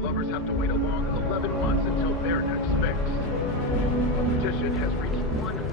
Lovers have to wait a long 11 months until their next fix. The petition has reached 100,000.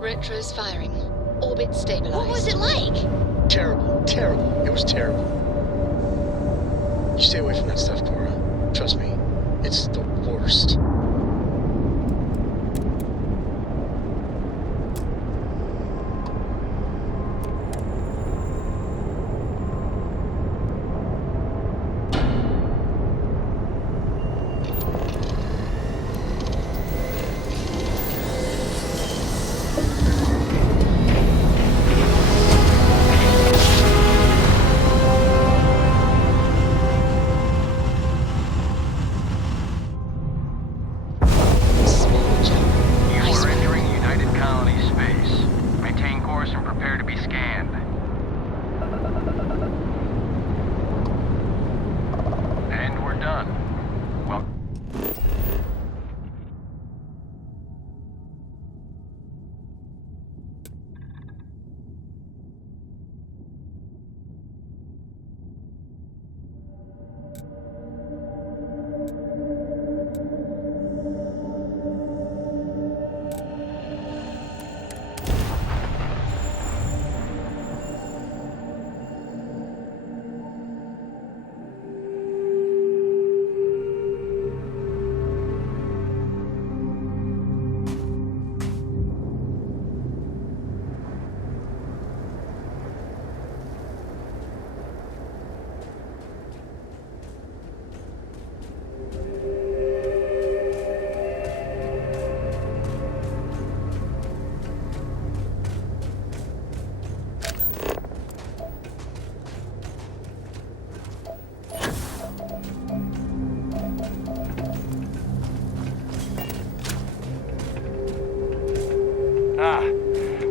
Retro's firing. Orbit stabilized. What was it like? Terrible. Terrible. It was terrible. You stay away from that stuff, Cora. Trust me. It's the worst.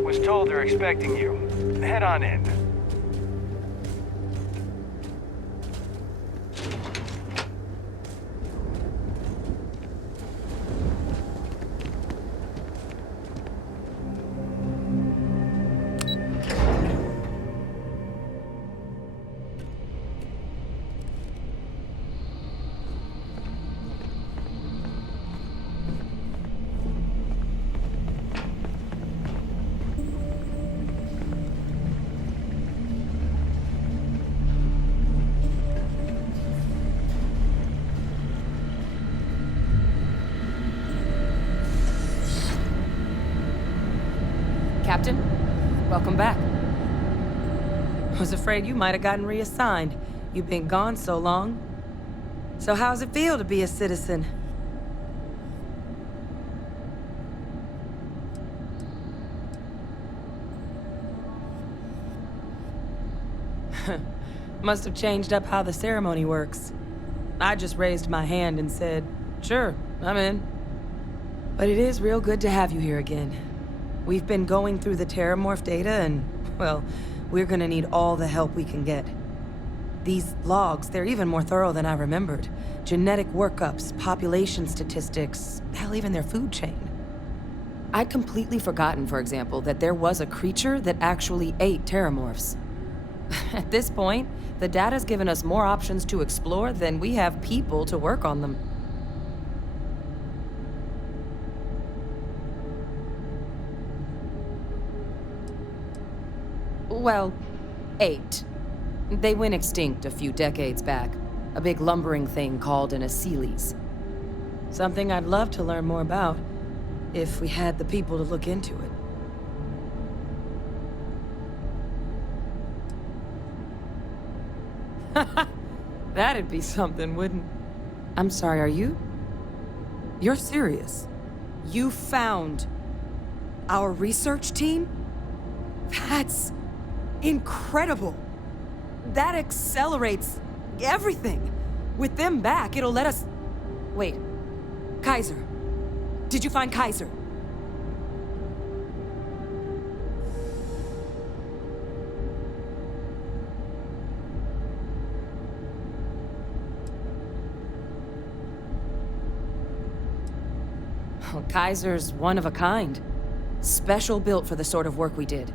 Was told they're expecting you. Head on in. Captain, welcome back. Was afraid you might have gotten reassigned. You've been gone so long. So how's it feel to be a citizen? Must have changed up how the ceremony works. I just raised my hand and said, sure, I'm in. But it is real good to have you here again. We've been going through the Terramorph data and, well, we're gonna need all the help we can get. These logs, they're even more thorough than I remembered. Genetic workups, population statistics, hell, even their food chain. I'd completely forgotten, for example, that there was a creature that actually ate Terramorphs. At this point, the data's given us more options to explore than we have people to work on them. Well, 8. They went extinct a few decades back. A big lumbering thing called an Aceles. Something I'd love to learn more about, if we had the people to look into it. That'd be something, wouldn't... I'm sorry, are you? You're serious? You found our research team? That's incredible. That accelerates everything. With them back, it'll let us... Wait. Kaiser. Did you find Kaiser? Well, Kaiser's one of a kind. Special built for the sort of work we did.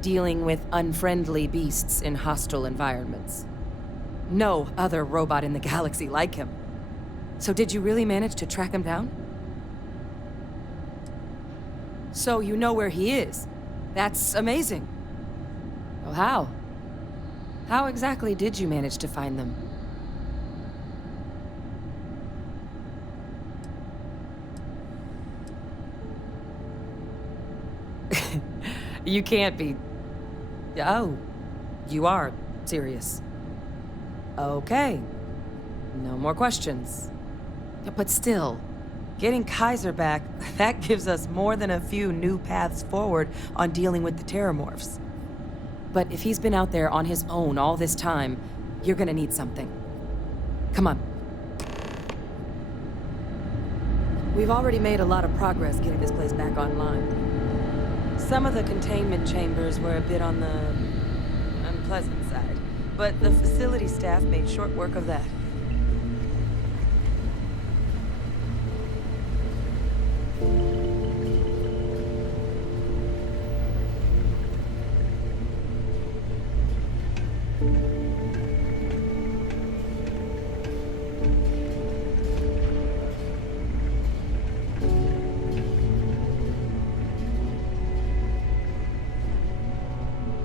Dealing with unfriendly beasts in hostile environments. No other robot in the galaxy like him. So did you really manage to track him down? So you know where he is. That's amazing. Well, how? How exactly did you manage to find them? You can't be... Oh, you are serious. Okay. No more questions. But still, getting Kaiser back, that gives us more than a few new paths forward on dealing with the Terramorphs. But if he's been out there on his own all this time, you're gonna need something. Come on. We've already made a lot of progress getting this place back online. Some of the containment chambers were a bit on the unpleasant side, but the facility staff made short work of that.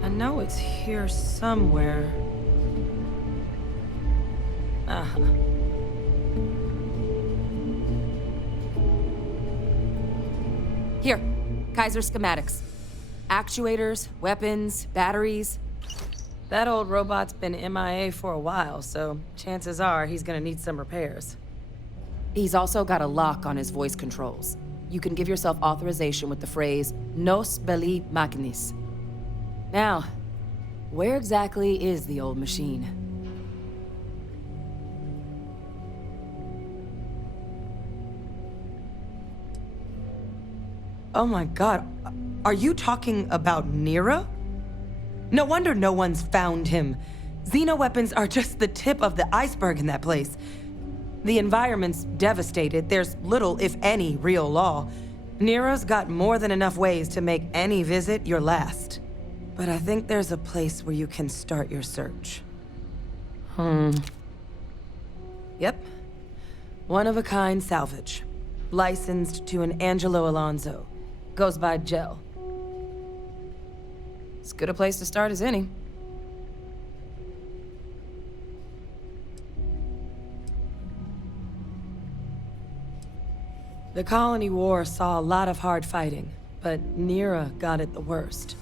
I know it's here somewhere. Here, Kaiser schematics. Actuators, weapons, batteries. That old robot's been MIA for a while, so chances are he's gonna need some repairs. He's also got a lock on his voice controls. You can give yourself authorization with the phrase, Nos belli machinis. Now, where exactly is the old machine? Oh my god, are you talking about Nero? No wonder no one's found him. Xenoweapons are just the tip of the iceberg in that place. The environment's devastated, there's little, if any, real law. Nero's got more than enough ways to make any visit your last. But I think there's a place where you can start your search. Yep. One-of-a-kind salvage. Licensed to an Angelo Alonso. Goes by Gel. As good a place to start as any. The Colony War saw a lot of hard fighting, but Nera got it the worst.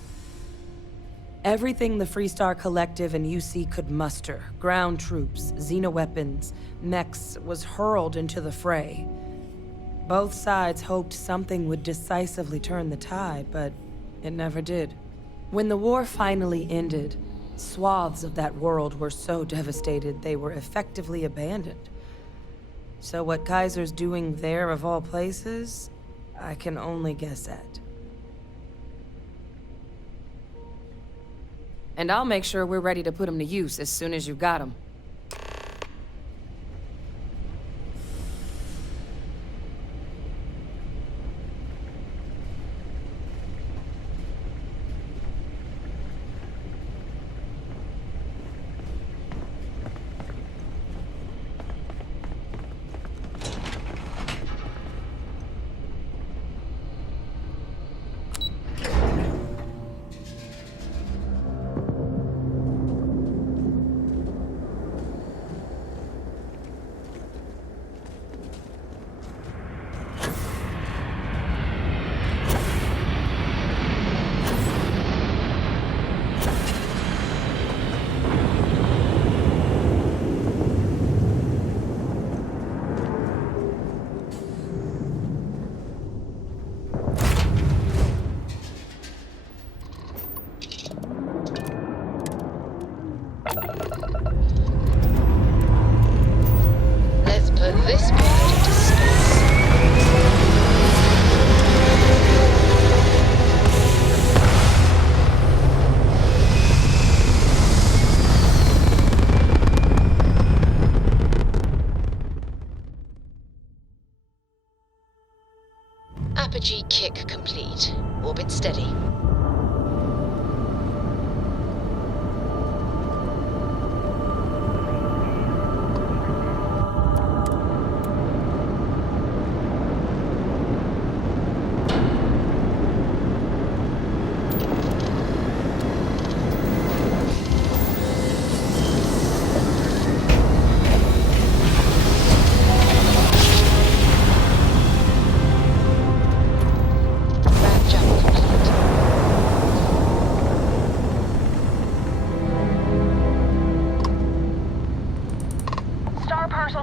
Everything the Freestar Collective and UC could muster, ground troops, xenoweapons, mechs, was hurled into the fray. Both sides hoped something would decisively turn the tide, but it never did. When the war finally ended, swaths of that world were so devastated they were effectively abandoned. So what Kaiser's doing there of all places, I can only guess at. And I'll make sure we're ready to put them to use as soon as you've got them. Let's put this bird into space. Apogee kick complete. Orbit steady.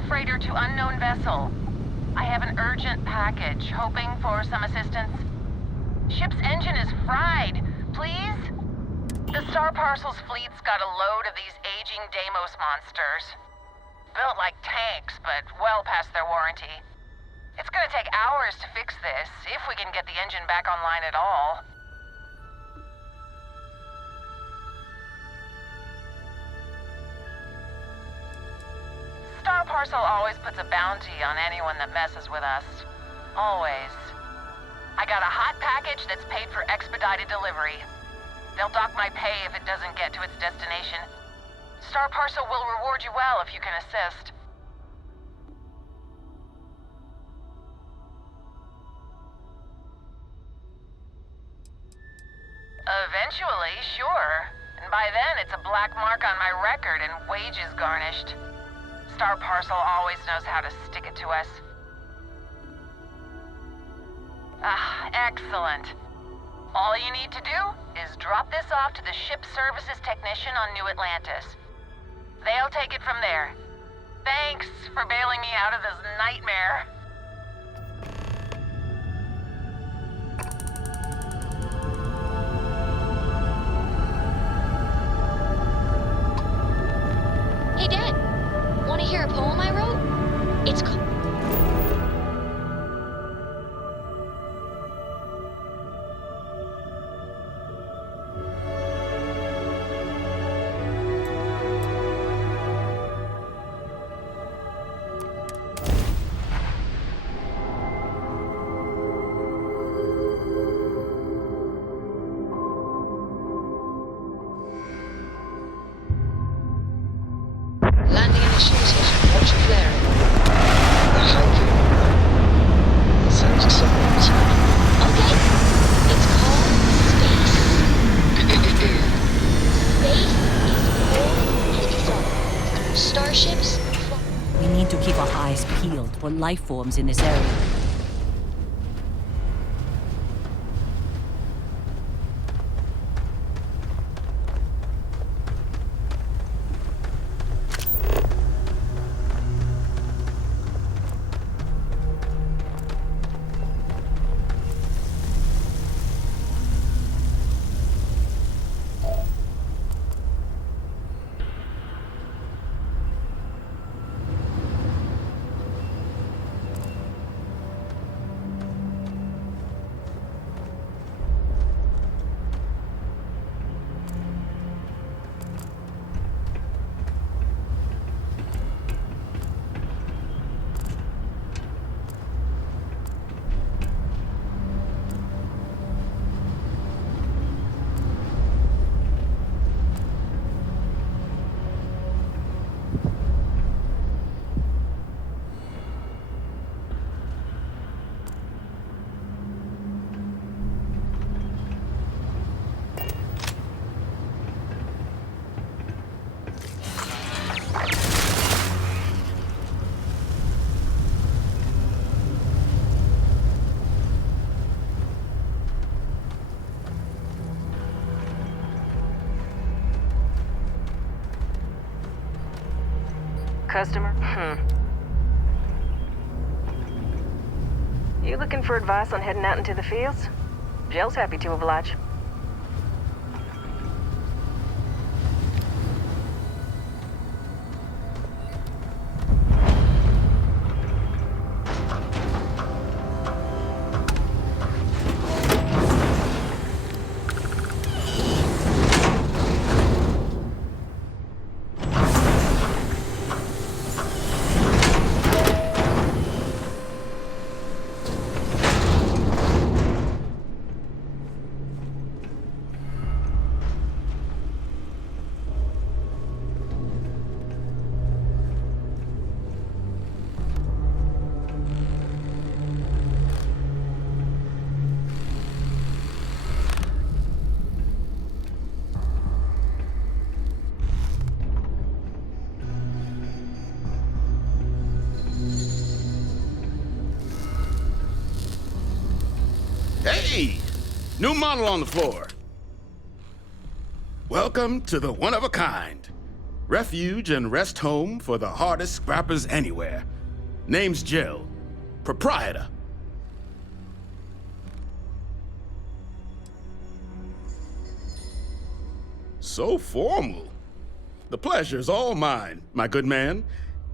Freighter to unknown vessel. I have an urgent package, hoping for some assistance. Ship's engine is fried. Please? The Star Parcel's fleet's got a load of these aging Deimos monsters. Built like tanks, but well past their warranty. It's gonna take hours to fix this, if we can get the engine back online at all. Star Parcel always puts a bounty on anyone that messes with us. Always. I got a hot package that's paid for expedited delivery. They'll dock my pay if it doesn't get to its destination. Star Parcel will reward you well if you can assist. Eventually, sure. And by then, it's a black mark on my record and wages garnished. Star Parcel always knows how to stick it to us. Ah, excellent. All you need to do is drop this off to the ship services technician on New Atlantis. They'll take it from there. Thanks for bailing me out of this nightmare. Hey, Dad. Want to hear a poem I wrote? It's called... Landing initiated. Watch flaring. It sounds exciting. Okay. It's called space. Space is full and eternal. Starships... We need to keep our eyes peeled for life forms in this area. customer? You looking for advice on heading out into the fields? Jill's happy to oblige. Hey! New model on the floor. Welcome to the one-of-a-kind. Refuge and rest home for the hardest scrappers anywhere. Name's Jill. Proprietor. So formal. The pleasure's all mine, my good man.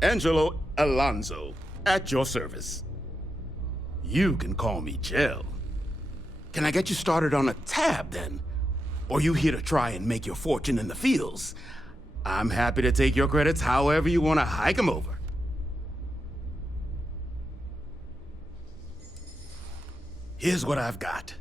Angelo Alonso, at your service. You can call me Jill. Can I get you started on a tab, then? Or you here to try and make your fortune in the fields? I'm happy to take your credits however you want to hike them over. Here's what I've got.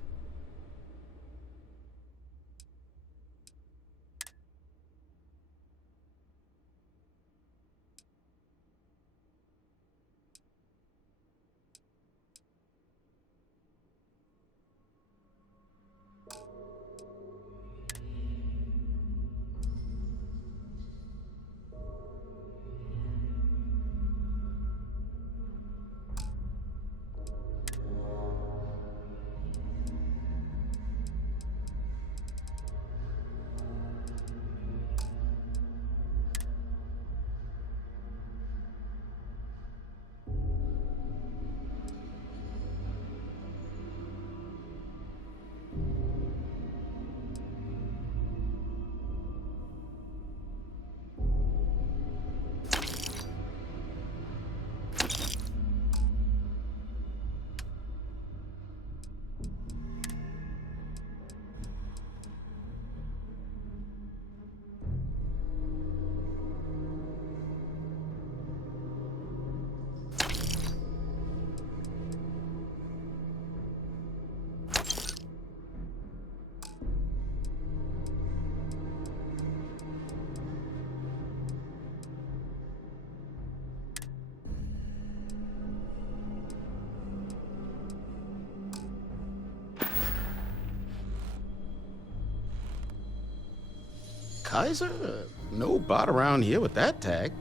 Kaiser? No bot around here with that tag.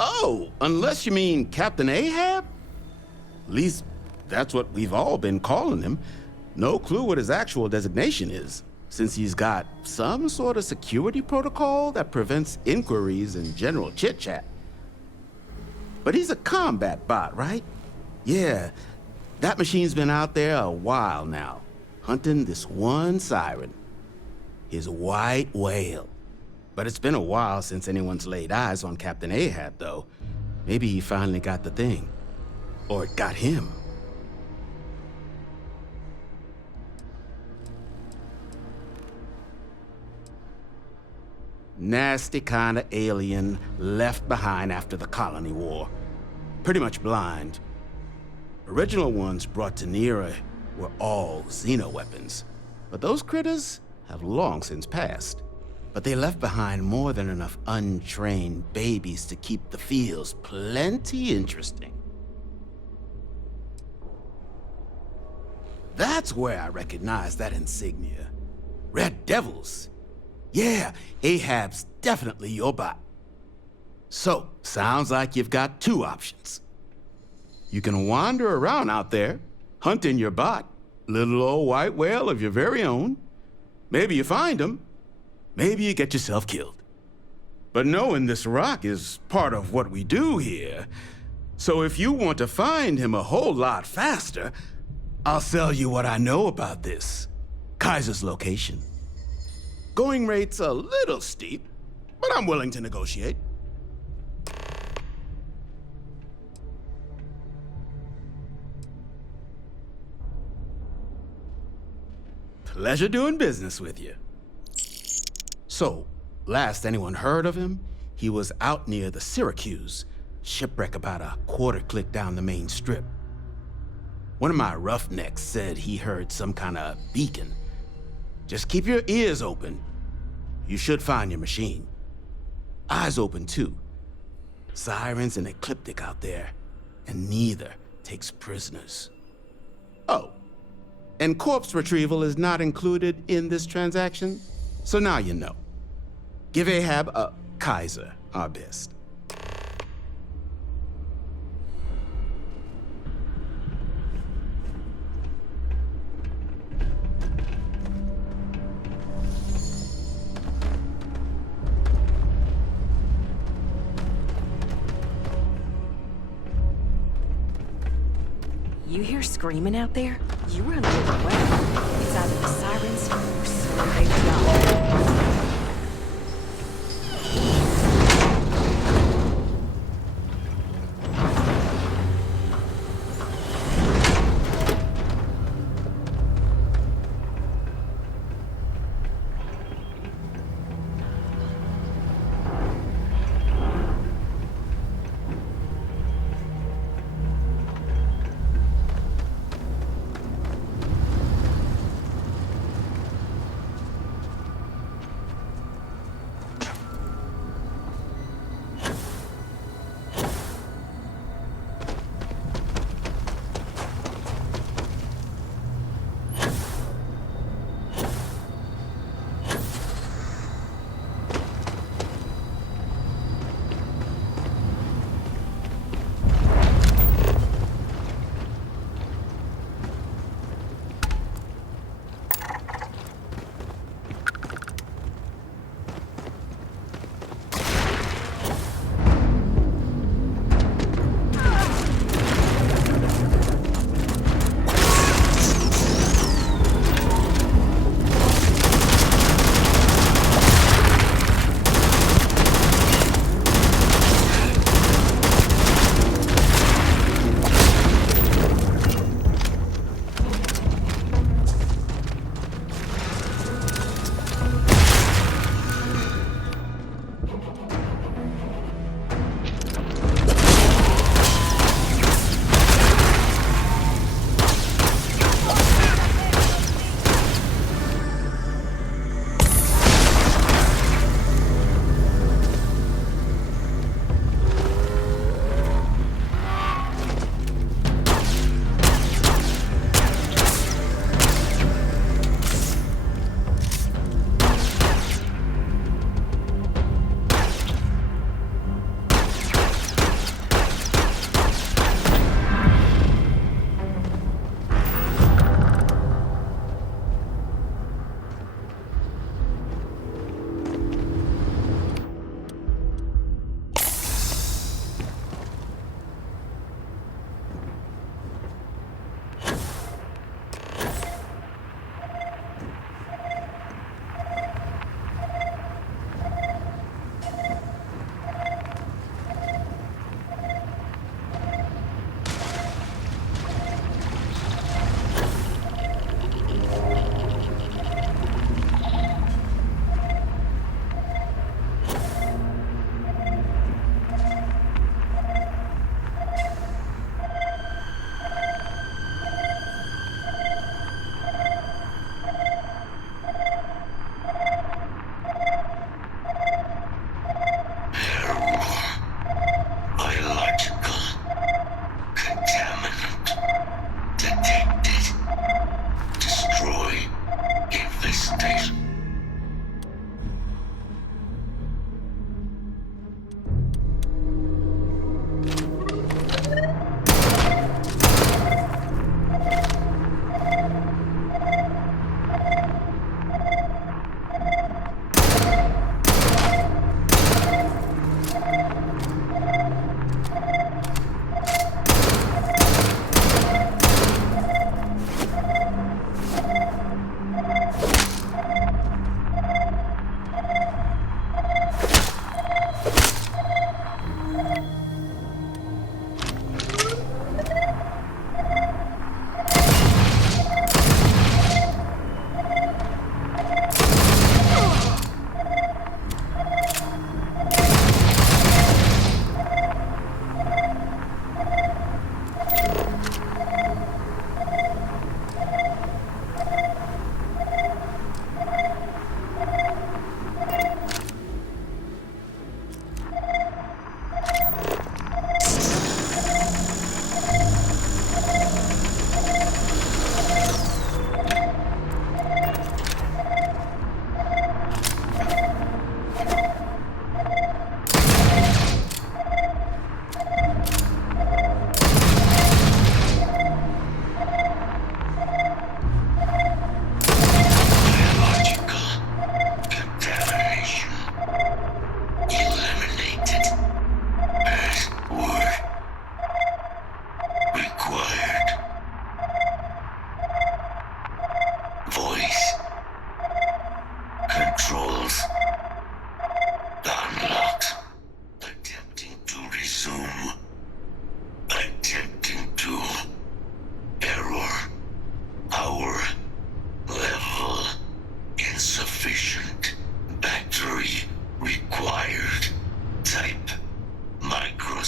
Oh, unless you mean Captain Ahab? At least that's what we've all been calling him. No clue what his actual designation is, since he's got some sort of security protocol that prevents inquiries and general chit-chat. But he's a combat bot, right? Yeah, that machine's been out there a while now, hunting this one siren. His white whale. But it's been a while since anyone's laid eyes on Captain Ahab, though. Maybe he finally got the thing. Or it got him. Nasty kind of alien left behind after the Colony War. Pretty much blind. Original ones brought to Nera were all xeno-weapons. But those critters have long since passed. But they left behind more than enough untrained babies to keep the fields plenty interesting. That's where I recognize that insignia. Red Devils. Yeah, Ahab's definitely your bot. So, sounds like you've got two options. You can wander around out there, hunting your bot, little old white whale of your very own. Maybe you find him. Maybe you get yourself killed. But knowing this rock is part of what we do here. So if you want to find him a whole lot faster, I'll sell you what I know about this. Kaiser's location. Going rate's a little steep, but I'm willing to negotiate. Pleasure doing business with you. So, last anyone heard of him, he was out near the Syracuse, shipwreck about a quarter click down the main strip. One of my roughnecks said he heard some kind of beacon. Just keep your ears open. You should find your machine. Eyes open too. Sirens and Ecliptic out there, and neither takes prisoners. Oh, and corpse retrieval is not included in this transaction, so now you know. Give Ahab a Kaiser our best. You hear screaming out there? You run a little way. It's either the sirens or someone they got.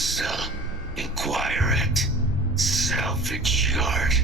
microcell. Inquire at salvage yard.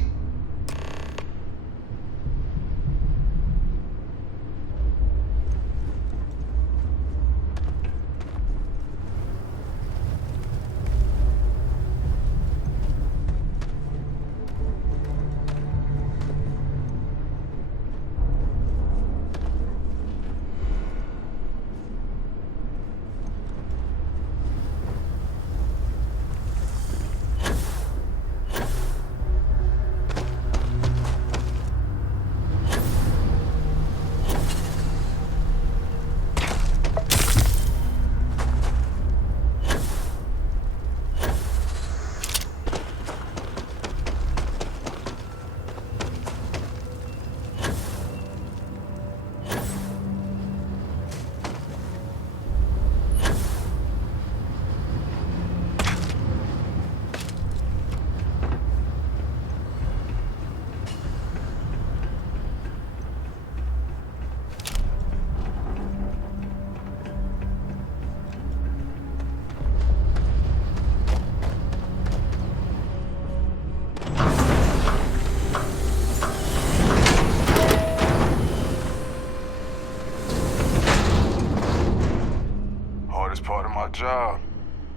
Part of my job.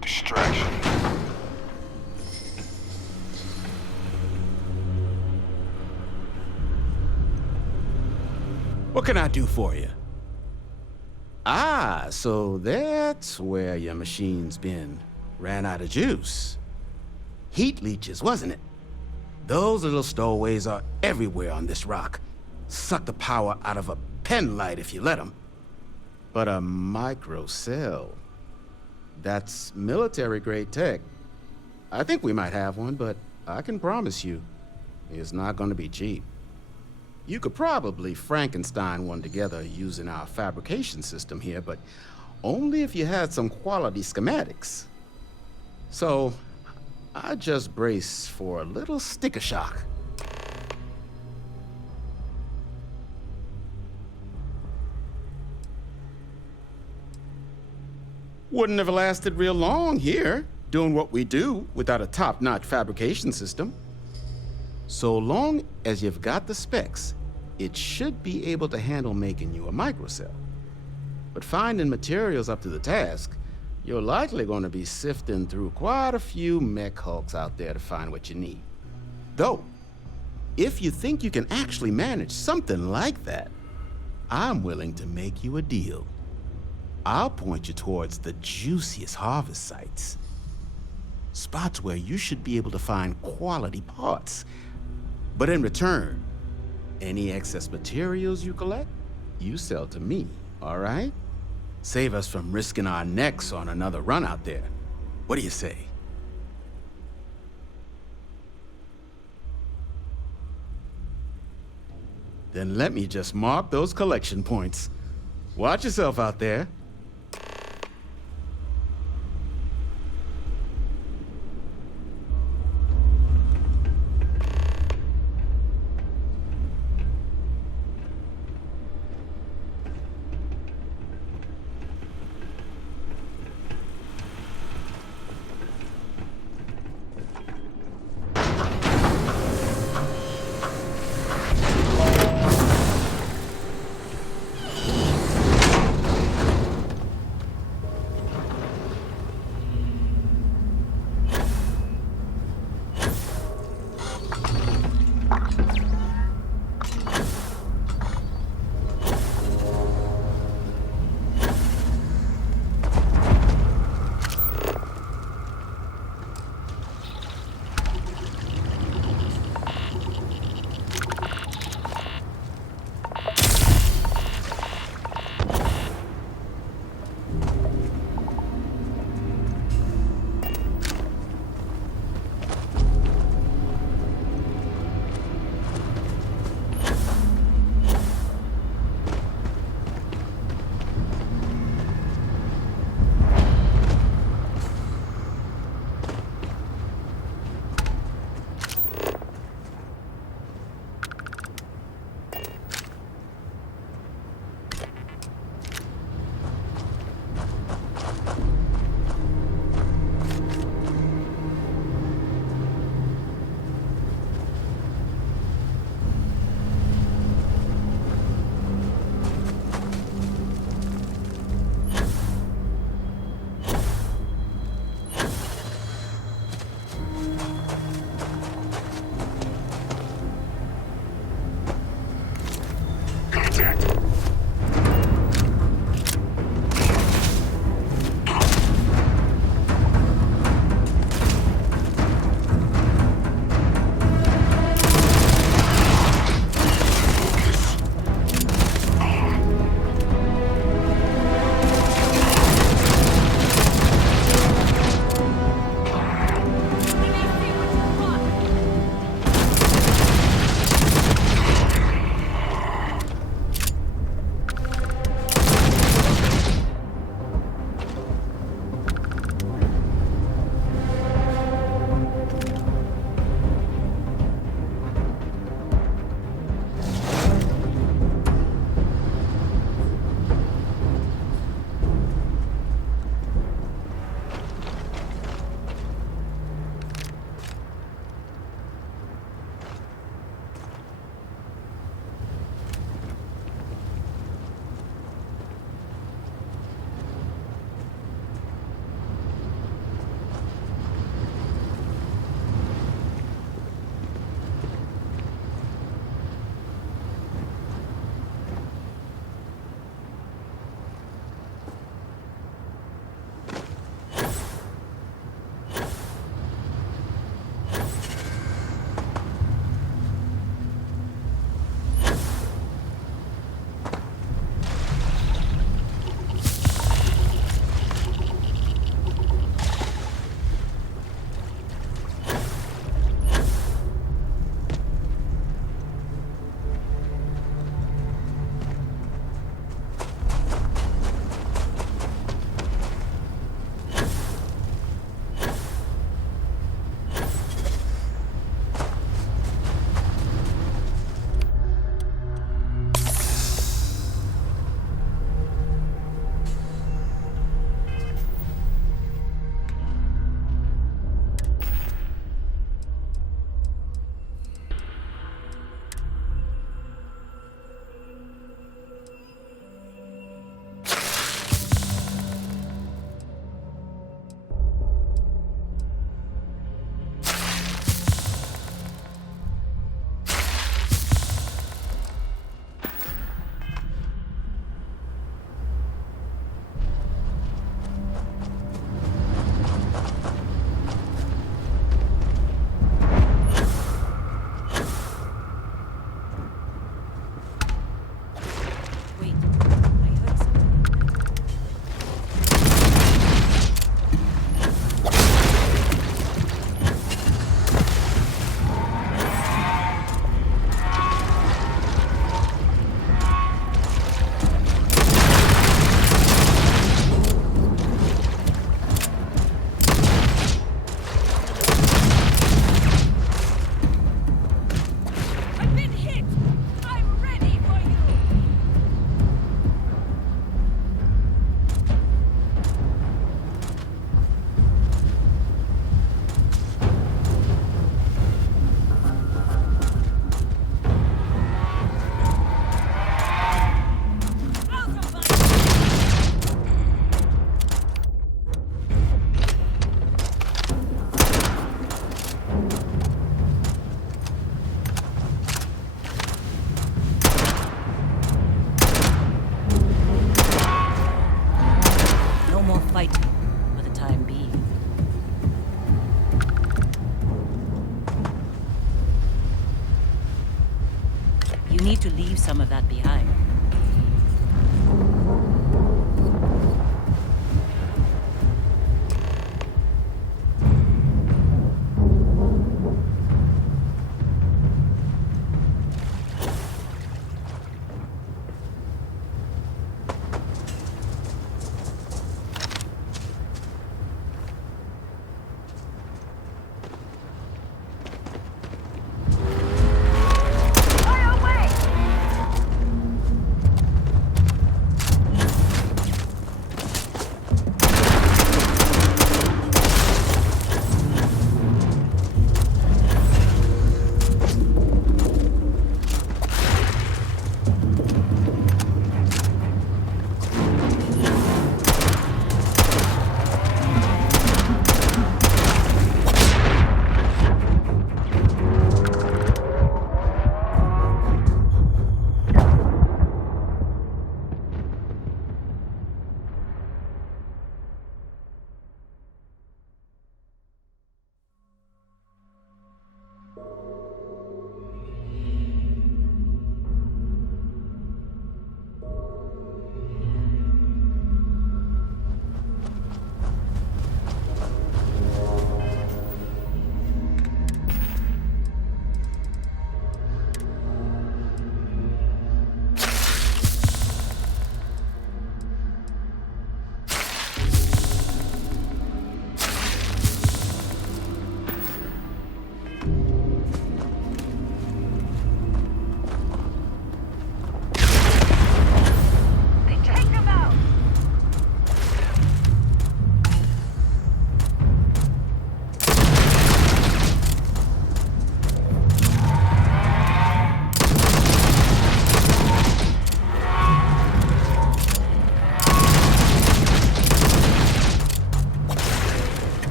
Distraction. What can I do for you? Ah, so that's where your machine's been. Ran out of juice. Heat leeches, wasn't it? Those little stowaways are everywhere on this rock. Suck the power out of a pen light if you let them. But a microcell, that's military-grade tech. I think we might have one, but I can promise you, it's not gonna be cheap. You could probably Frankenstein one together using our fabrication system here, but only if you had some quality schematics. So, I just brace for a little sticker shock. Wouldn't have lasted real long here, doing what we do without a top-notch fabrication system. So long as you've got the specs, it should be able to handle making you a microcell. But finding materials up to the task, you're likely going to be sifting through quite a few mech hulks out there to find what you need. Though, if you think you can actually manage something like that, I'm willing to make you a deal. I'll point you towards the juiciest harvest sites. Spots where you should be able to find quality parts. But in return, any excess materials you collect, you sell to me, all right? Save us from risking our necks on another run out there. What do you say? Then let me just mark those collection points. Watch yourself out there. time being. You need to leave some of that behind.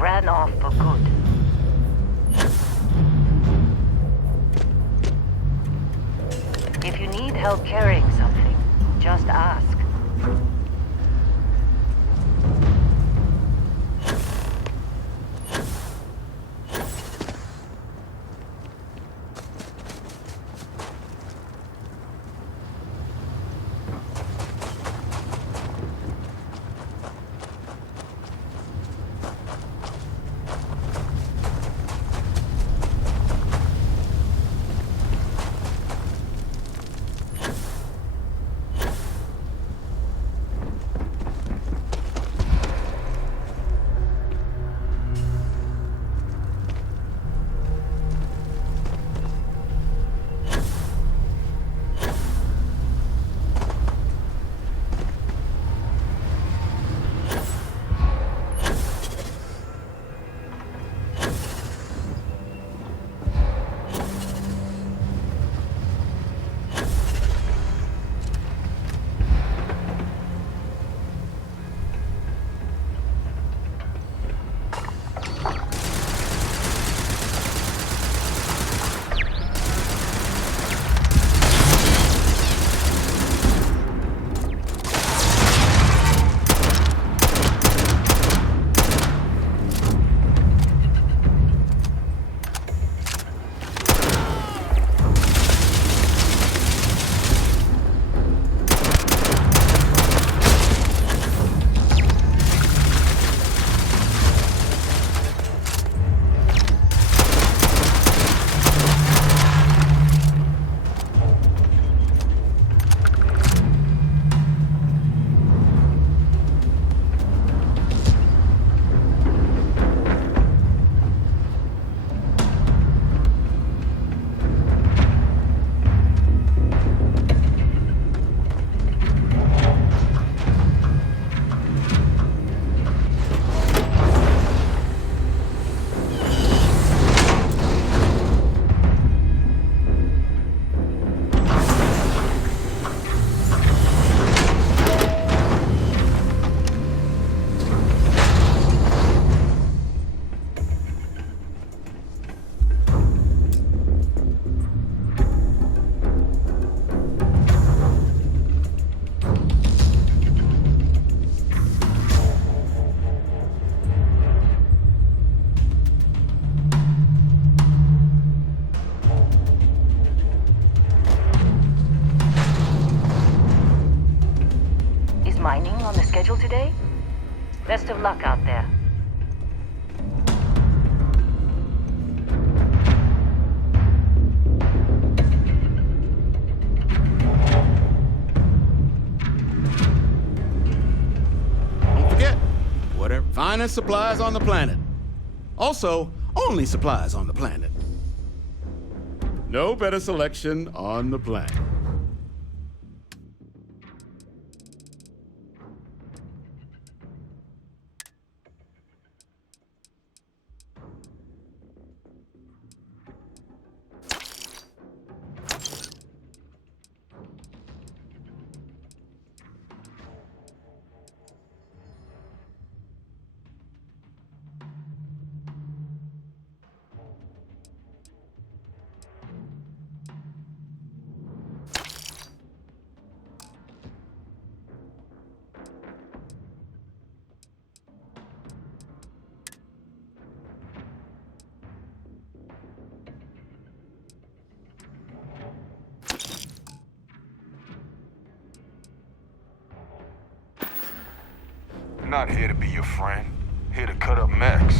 Ran off for good. If you need help carrying something, just ask. Best of luck out there. Don't forget, whatever finest supplies on the planet. Also, only supplies on the planet. No better selection on the planet. I'm not here to be your friend. Here to cut up Max.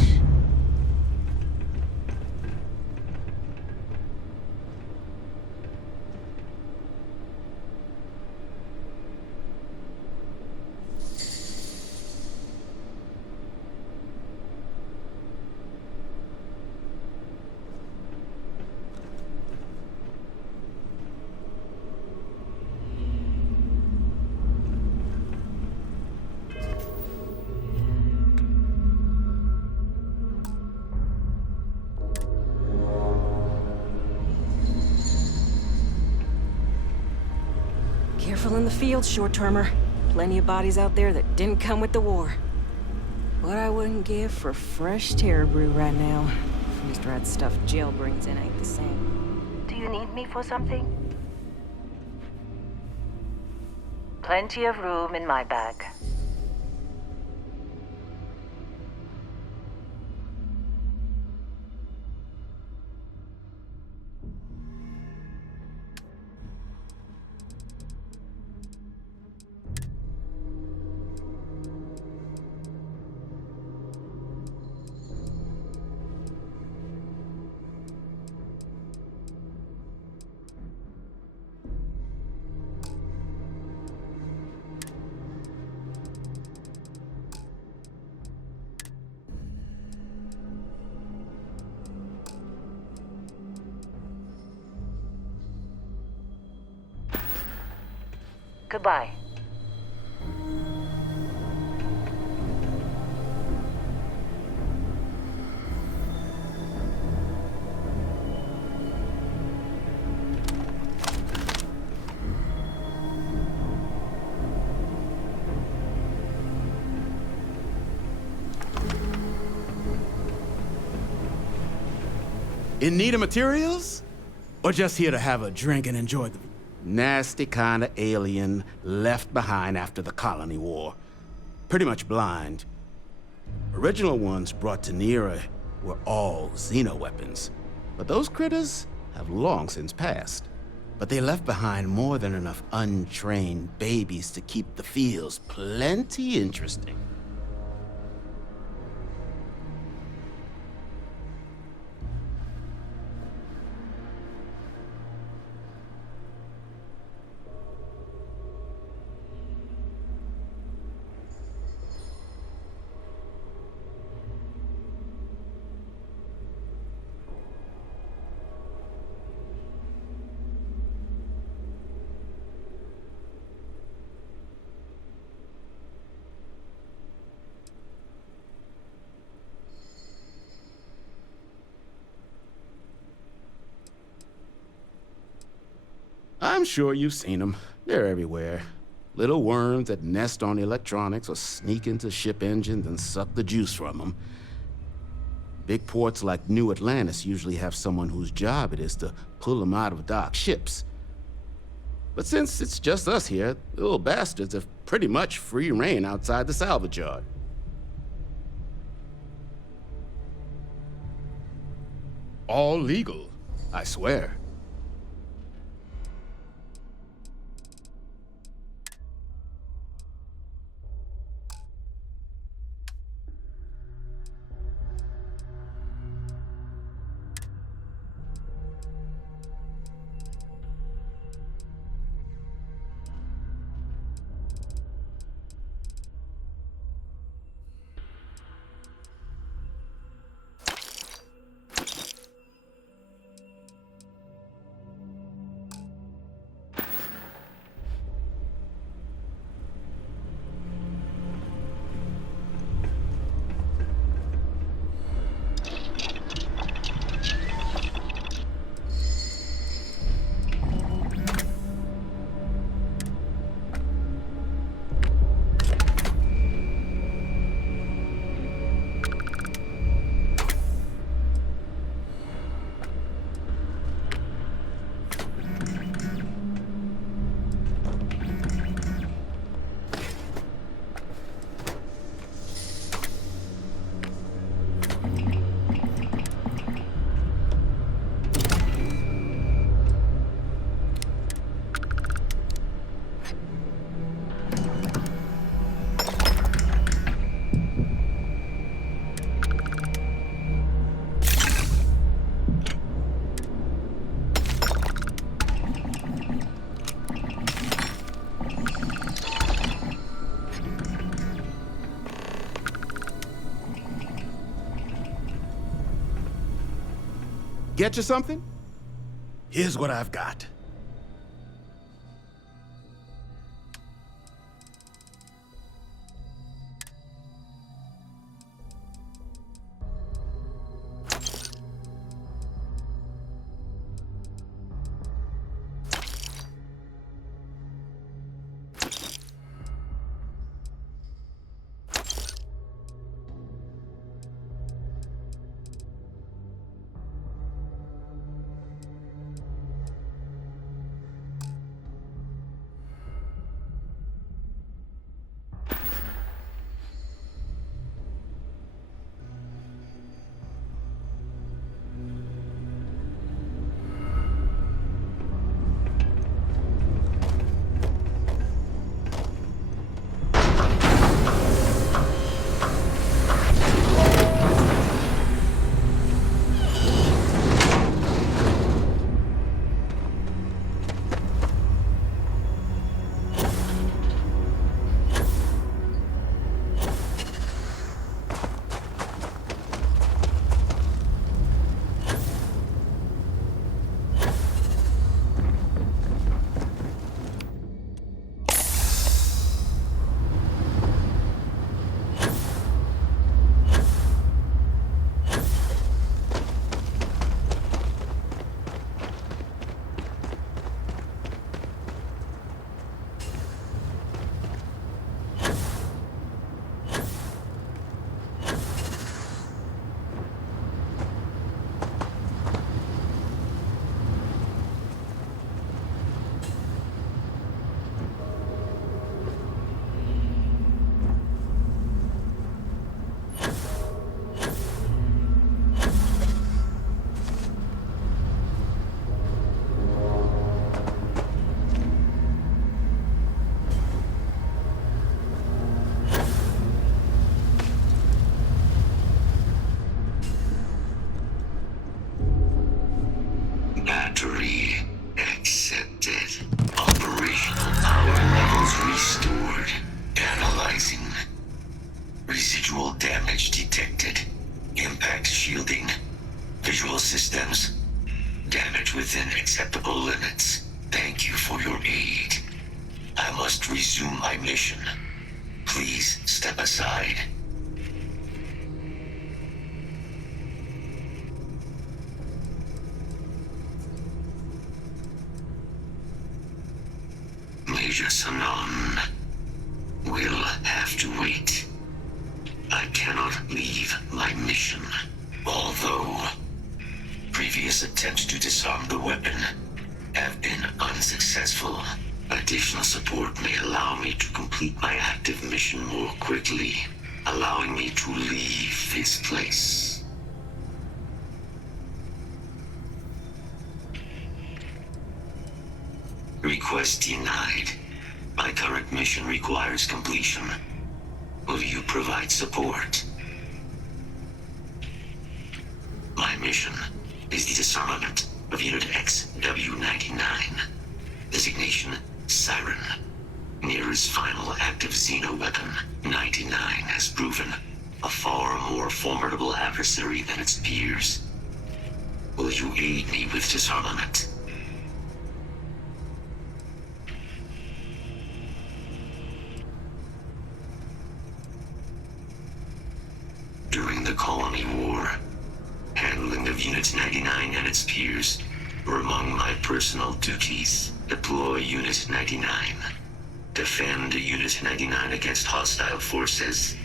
Careful in the field, short-termer. Plenty of bodies out there that didn't come with the war. What I wouldn't give for fresh terror brew right now. Freeze dried stuff Jill brings in ain't the same. Do you need me for something? Plenty of room in my bag. Goodbye. In need of materials? Or just here to have a drink and enjoy the nasty kind of alien left behind after the colony war? Pretty much blind. Original ones brought to Nera were all xeno-weapons. But those critters have long since passed. But they left behind more than enough untrained babies to keep the fields plenty interesting. I'm sure you've seen them. They're everywhere. Little worms that nest on electronics or sneak into ship engines and suck the juice from them. Big ports like New Atlantis usually have someone whose job it is to pull them out of docked ships. But since it's just us here, the little bastards have pretty much free reign outside the salvage yard. All legal, I swear. Get you something? Here's what I've got. Battery accepted. Operational power levels restored. Analyzing. Residual damage detected. Impact shielding. Visual systems. Damage within acceptable limits. Thank you for your aid. I must resume my mission. Please step aside. Major Sanon will have to wait. I cannot leave my mission. Although previous attempts to disarm the weapon have been unsuccessful, additional support may allow me to complete my active mission more quickly, allowing me to leave this place. Request denied. My current mission requires completion. Will you provide support? My mission is the disarmament of Unit XW-99. Designation Siren. Nearest final active Xeno weapon, 99 has proven a far more formidable adversary than its peers. Will you aid me with disarmament? During the Colony War, handling of Unit 99 and its peers were among my personal duties. Deploy Unit 99. Defend Unit 99 against hostile forces.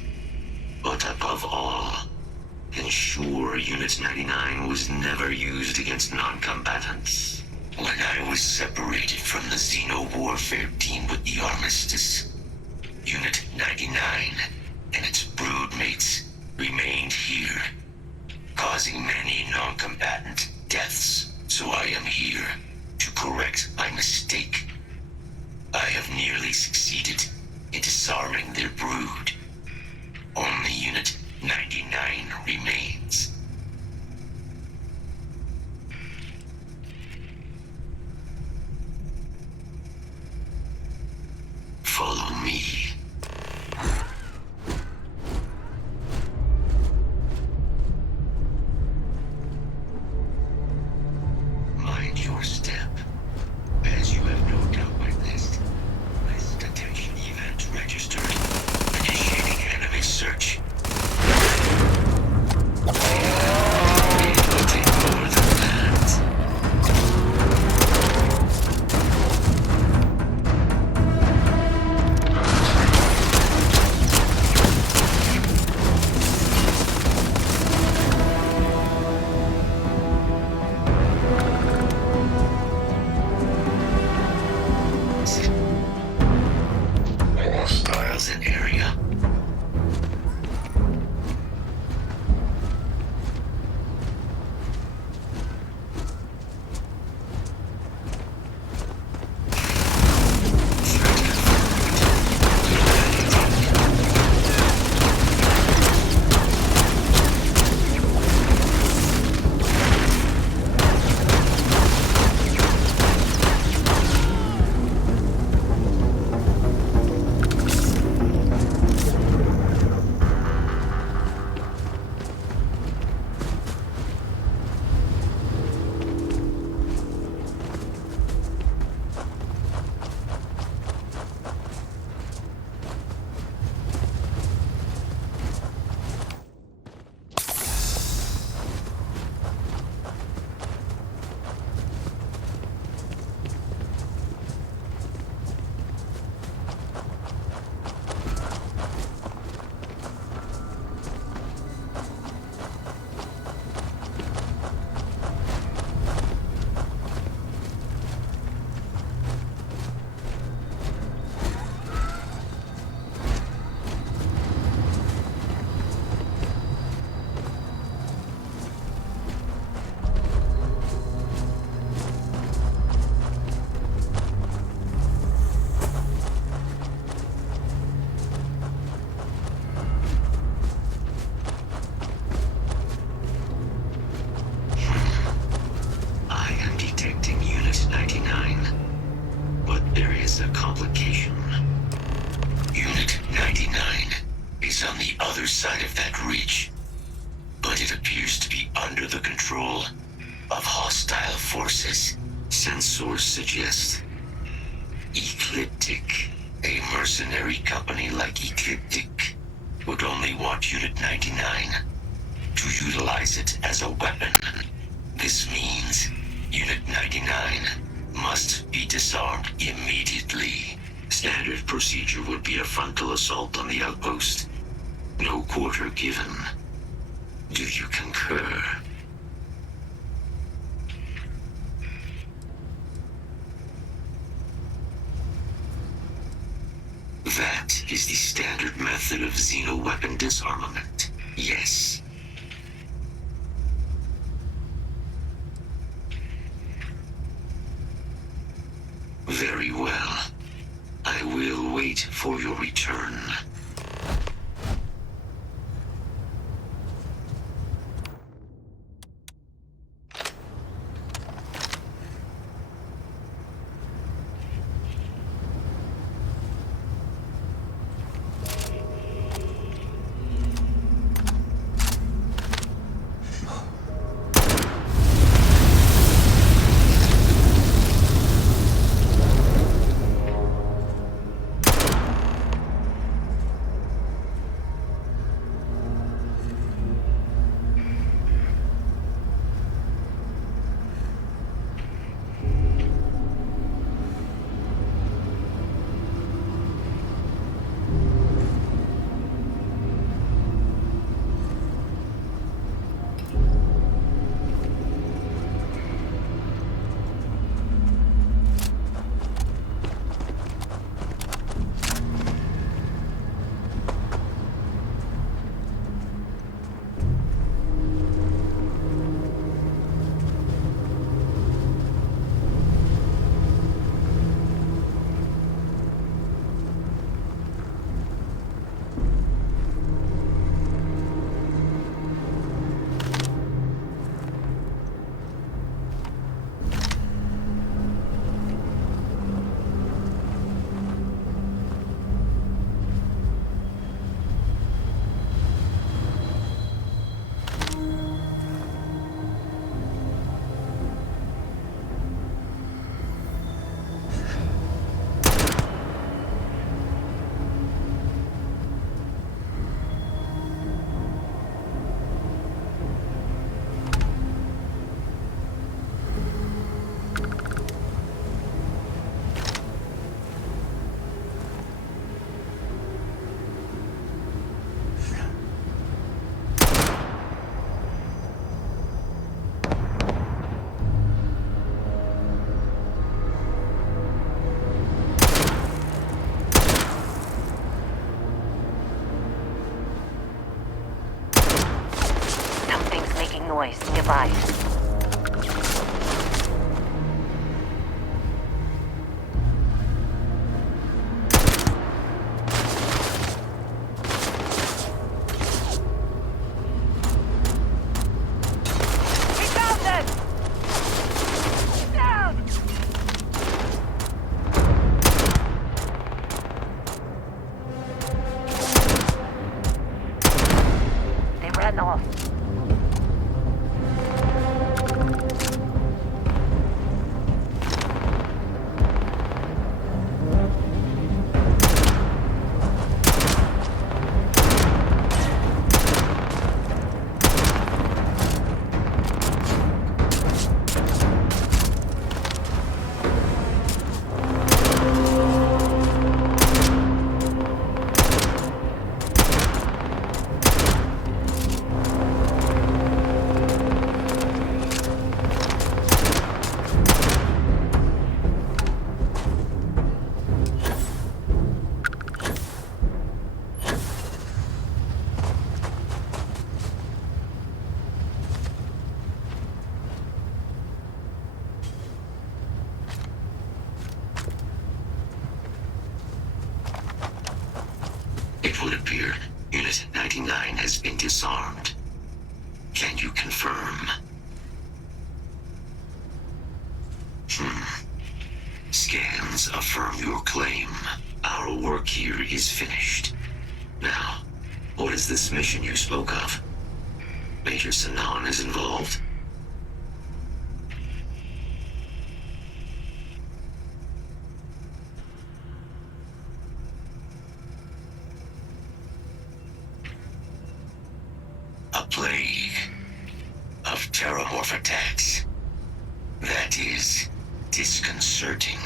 But above all, ensure Unit 99 was never used against non-combatants. When I was separated from the Xeno warfare team with the Armistice, Unit 99 and its broodmates remained here, causing many non-combatant deaths. So I am here to correct my mistake. I have nearly succeeded in disarming their brood. Only Unit 99 remains. Follow me. is a complication. Unit 99 is on the other side of that ridge, but it appears to be under the control of hostile forces. Sensors suggest Ecliptic, a mercenary company like Ecliptic, would only want Unit 99 to utilize it as a weapon. This means Unit 99 must be disarmed immediately. Standard procedure would be a frontal assault on the outpost. No quarter given. Do you concur? That is the standard method of xeno-weapon disarmament. Yes. Very well. I will wait for your return. Noise nearby. They ran off. It would appear Unit 99 has been disarmed. Can you confirm? Scans evidence affirm your claim. Our work here is finished. Now, what is this mission you spoke of? Major Sanan is involved? A plague of terramorph attacks. That is disconcerting.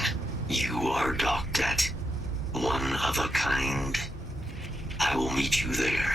You are docked at one of a kind. I will meet you there.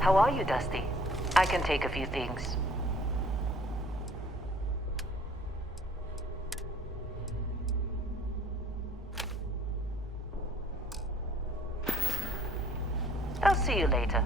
How are you, Dusty? I can take a few things. I'll see you later.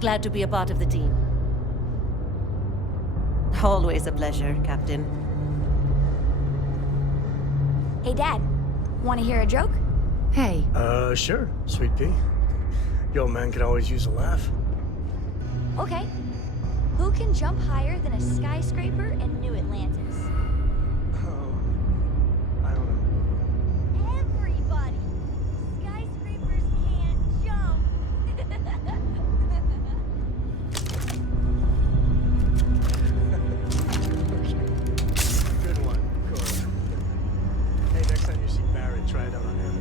Glad to be a part of the team. Always a pleasure, Captain. Hey, Dad. Want to hear a joke? Hey. Sure, Sweet Pea. Yo, man could always use a laugh. Okay. Who can jump higher than a skyscraper in New Atlantis? I don't know. Everybody! Skyscrapers can't jump! Good one, Cora. Hey, next time you see Barrett, try it out on him.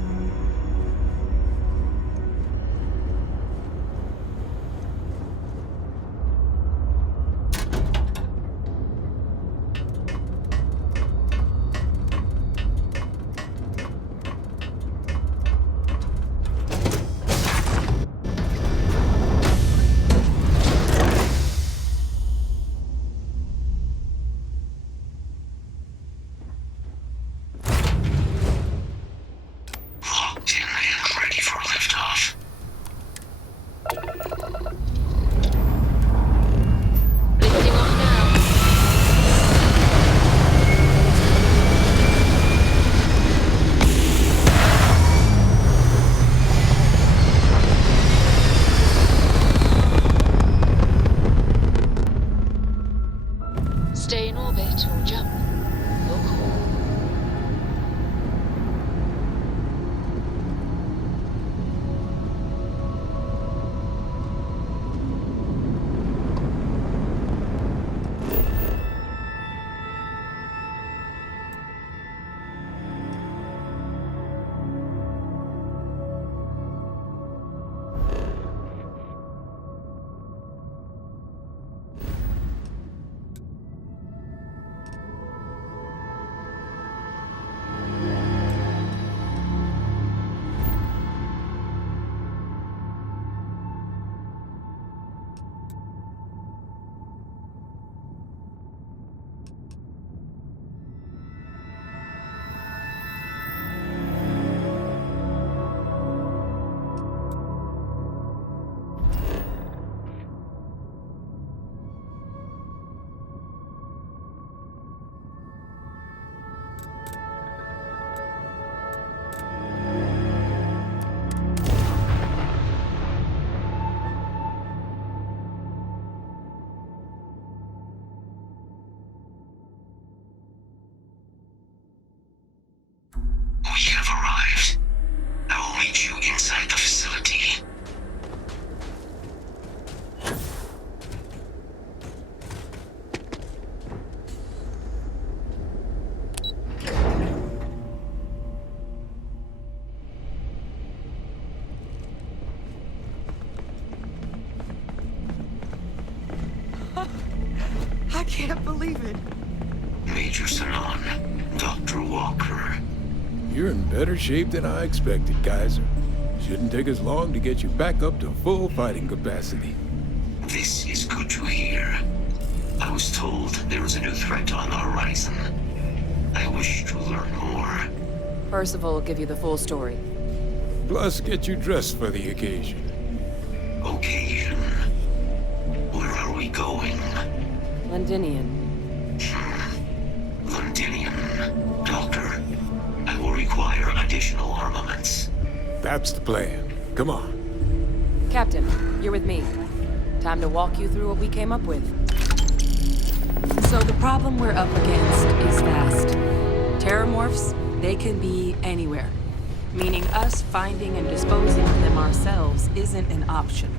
can't believe it. Major Sanon, Dr. Walker. You're in better shape than I expected, Kaiser. Shouldn't take us long to get you back up to full fighting capacity. This is good to hear. I was told there was a new threat on the horizon. I wish to learn more. Percival will give you the full story. Plus, get you dressed for the occasion. Occasion? Where are we going? Londinian. Londinian. Doctor, I will require additional armaments. That's the plan. Come on. Captain, you're with me. Time to walk you through what we came up with. So the problem we're up against is vast. Terramorphs, they can be anywhere. Meaning us finding and disposing of them ourselves isn't an option.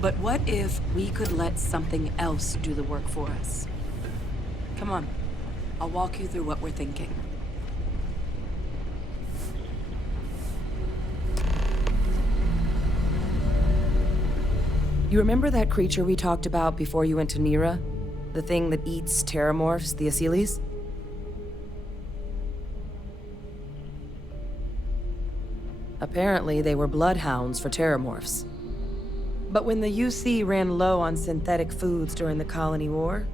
But what if we could let something else do the work for us? Come on, I'll walk you through what we're thinking. You remember that creature we talked about before you went to Nira? The thing that eats terramorphs, the Asylees? Apparently, they were bloodhounds for terramorphs. But when the UC ran low on synthetic foods during the Colony War,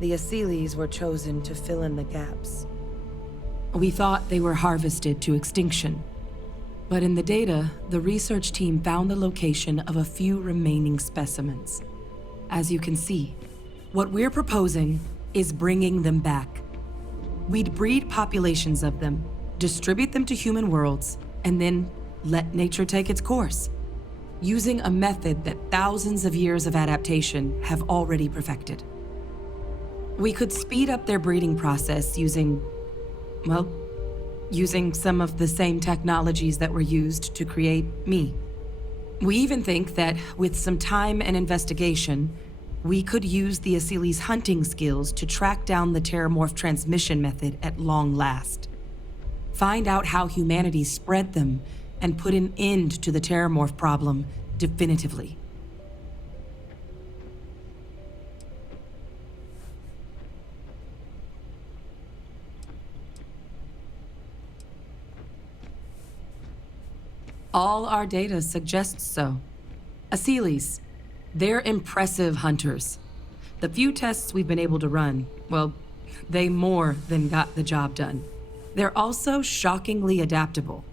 the Asylees were chosen to fill in the gaps. We thought they were harvested to extinction. But in the data, the research team found the location of a few remaining specimens. As you can see, what we're proposing is bringing them back. We'd breed populations of them, distribute them to human worlds, and then let nature take its course, using a method that thousands of years of adaptation have already perfected. We could speed up their breeding process using some of the same technologies that were used to create me. We even think that with some time and investigation, we could use the Asylees' hunting skills to track down the terramorph transmission method at long last. Find out how humanity spread them and put an end to the terramorph problem definitively. All our data suggests so. Asylees, they're impressive hunters. The few tests we've been able to run, well, they more than got the job done. They're also shockingly adaptable.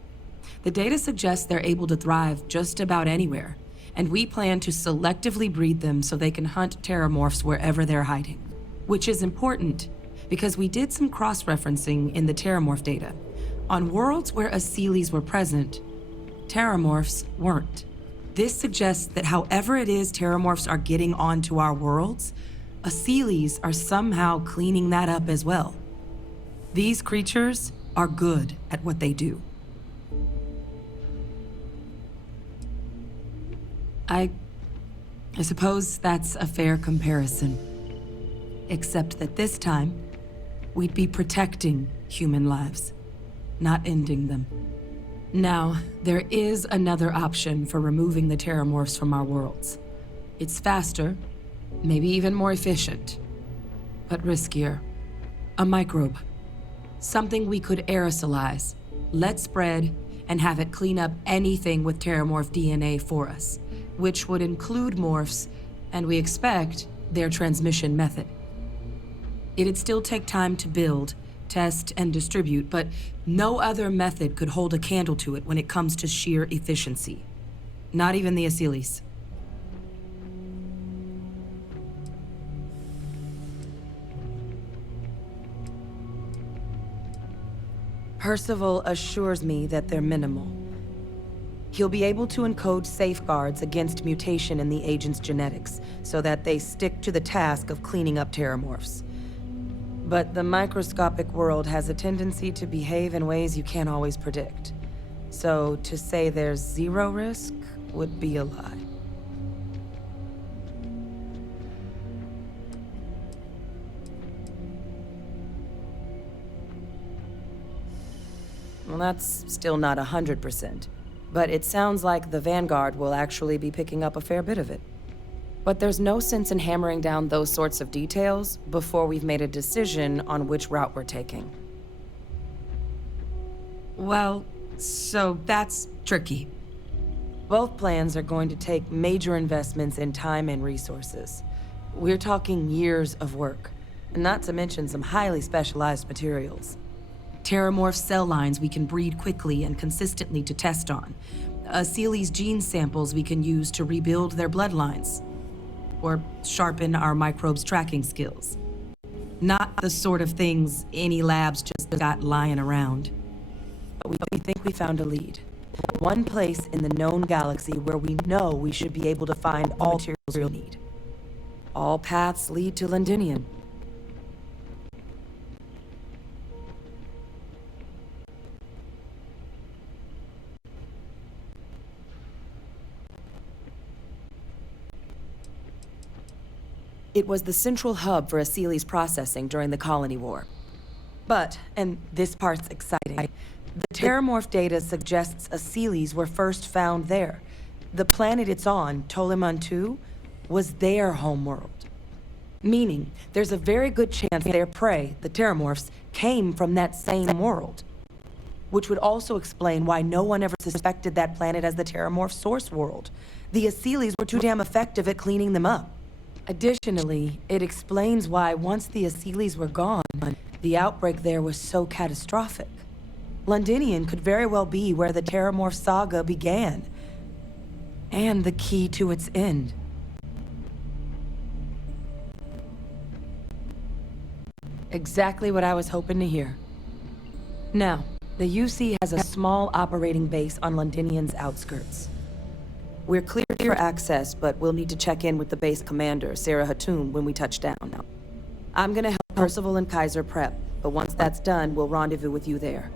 The data suggests they're able to thrive just about anywhere, and we plan to selectively breed them so they can hunt terramorphs wherever they're hiding. Which is important, because we did some cross-referencing in the terramorph data. On worlds where Asylees were present, terramorphs weren't. This suggests that however it is terramorphs are getting onto our worlds, Asylees are somehow cleaning that up as well. These creatures are good at what they do. I suppose that's a fair comparison. Except that this time, we'd be protecting human lives, not ending them. Now, there is another option for removing the terramorphs from our worlds. It's faster, maybe even more efficient, but riskier. A microbe. Something we could aerosolize, let spread, and have it clean up anything with terramorph DNA for us, which would include morphs, and we expect their transmission method. It'd still take time to build, test, and distribute, but no other method could hold a candle to it when it comes to sheer efficiency. Not even the Asylees. Percival assures me that they're minimal. He'll be able to encode safeguards against mutation in the agent's genetics, so that they stick to the task of cleaning up terramorphs. But the microscopic world has a tendency to behave in ways you can't always predict. So to say there's zero risk would be a lie. Well, that's still not 100%. But it sounds like the Vanguard will actually be picking up a fair bit of it. But there's no sense in hammering down those sorts of details before we've made a decision on which route we're taking. Well, so that's tricky. Both plans are going to take major investments in time and resources. We're talking years of work, not to mention some highly specialized materials. Terramorph cell lines we can breed quickly and consistently to test on. Seely's gene samples we can use to rebuild their bloodlines. Or sharpen our microbes tracking skills. Not the sort of things any labs just got lying around. But we think we found a lead. One place in the known galaxy where we know we should be able to find all materials we'll need. All paths lead to Londinium. It was the central hub for Seely's processing during the Colony War. But, and this part's exciting, the Terramorph data suggests Seely's were first found there. The planet it's on, Toliman 2, was their homeworld. Meaning, there's a very good chance their prey, the Terramorphs, came from that same world. Which would also explain why no one ever suspected that planet as the Terramorph source world. The Seely's were too damn effective at cleaning them up. Additionally, it explains why once the Seely's were gone, the outbreak there was so catastrophic. Londinium could very well be where the Terramorph saga began. And the key to its end. Exactly what I was hoping to hear. Now, the UC has a small operating base on Londinium's outskirts. We're cleared for access, but we'll need to check in with the base commander, Sarah Hatoum, when we touch down. I'm gonna help Percival and Kaiser prep, but once that's done, we'll rendezvous with you there.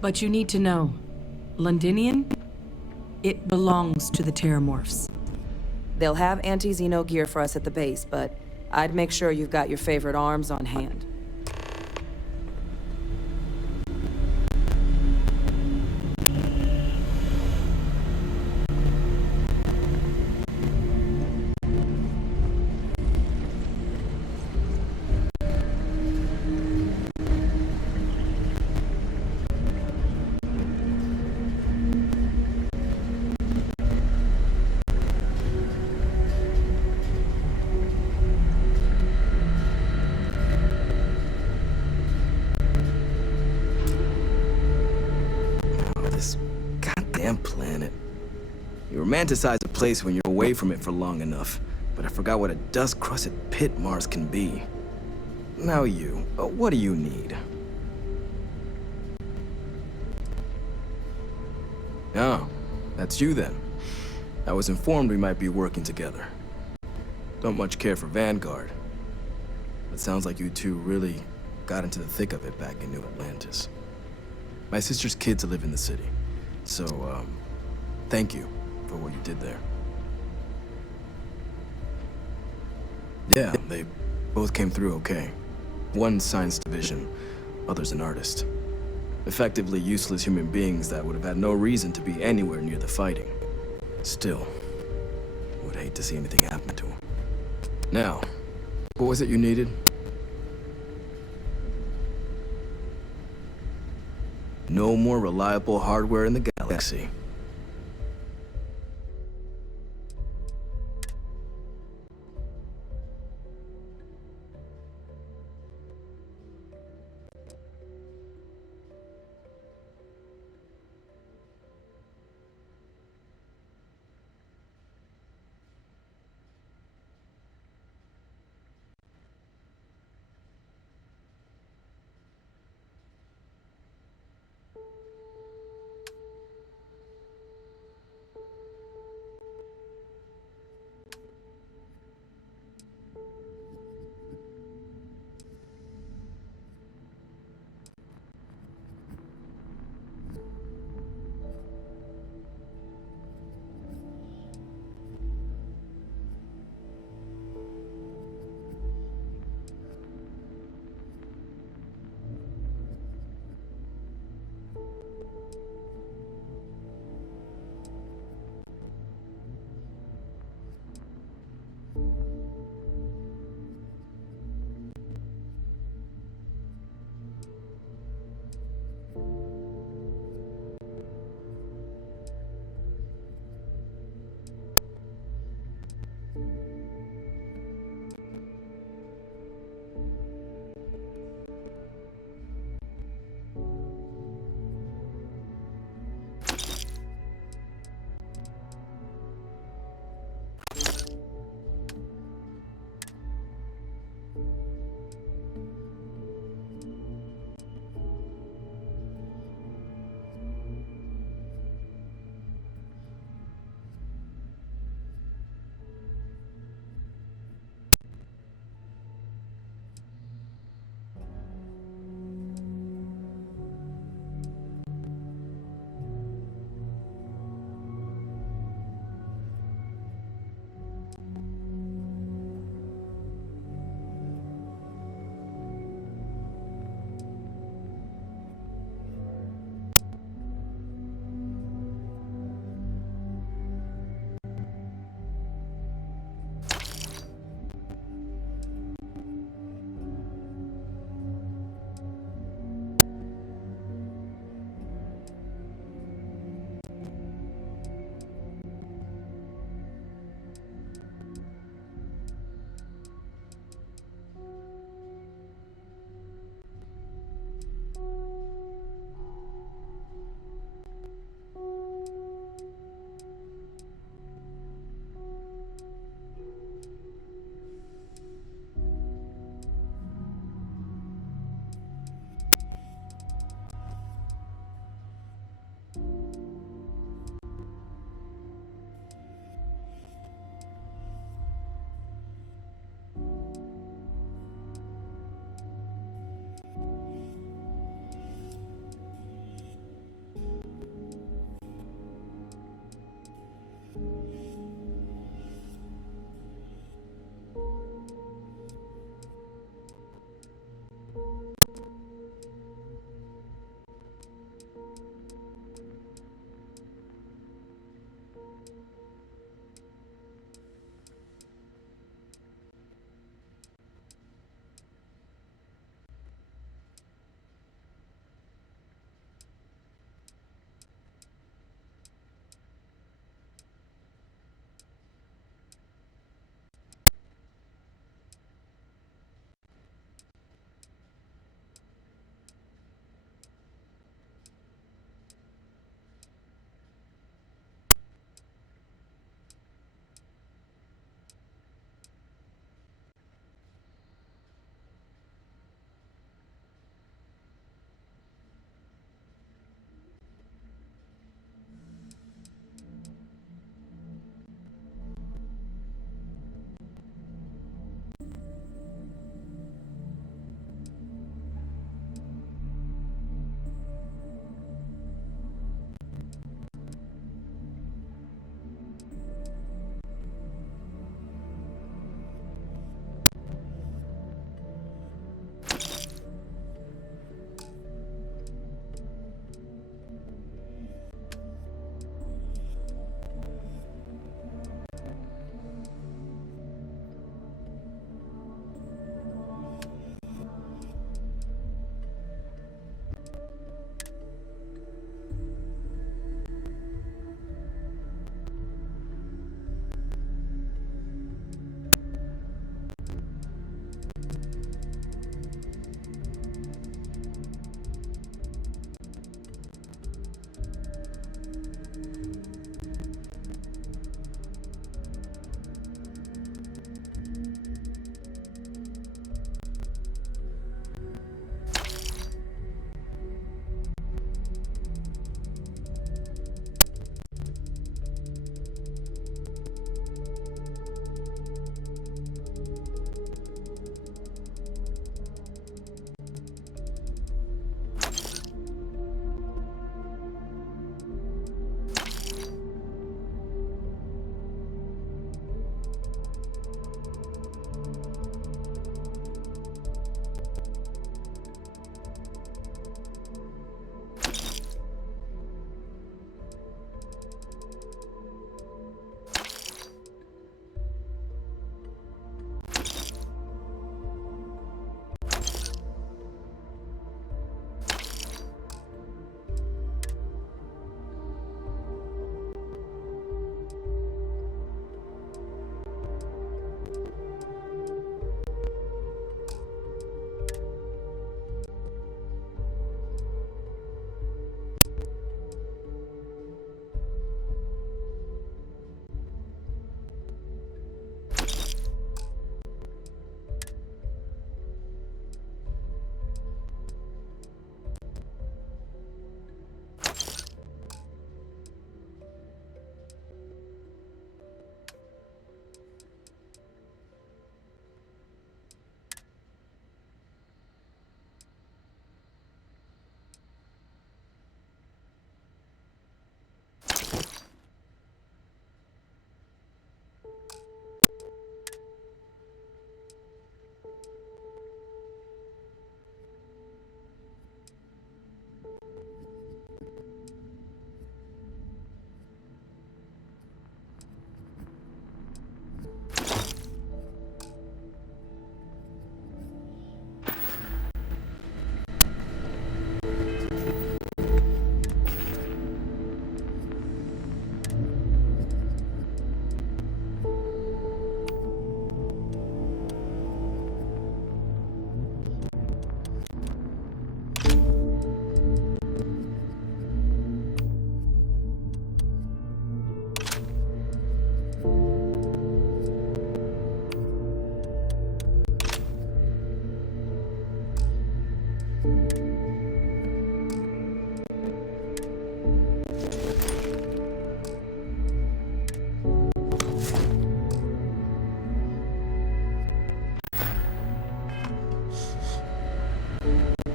But you need to know, Londinium, it belongs to the Terramorphs. They'll have anti-Xeno gear for us at the base, but I'd make sure you've got your favorite arms on hand. Planet. You romanticize a place when you're away from it for long enough, but I forgot what a dust-crusted pit Mars can be. Now what do you need? Oh, that's you then. I was informed we might be working together. Don't much care for Vanguard. But sounds like you two really got into the thick of it back in New Atlantis. My sister's kids live in the city, so, thank you for what you did there. Yeah, they both came through okay. One science division, other's an artist. Effectively useless human beings that would have had no reason to be anywhere near the fighting. Still, would hate to see anything happen to them. Now, what was it you needed? No more reliable hardware in the galaxy.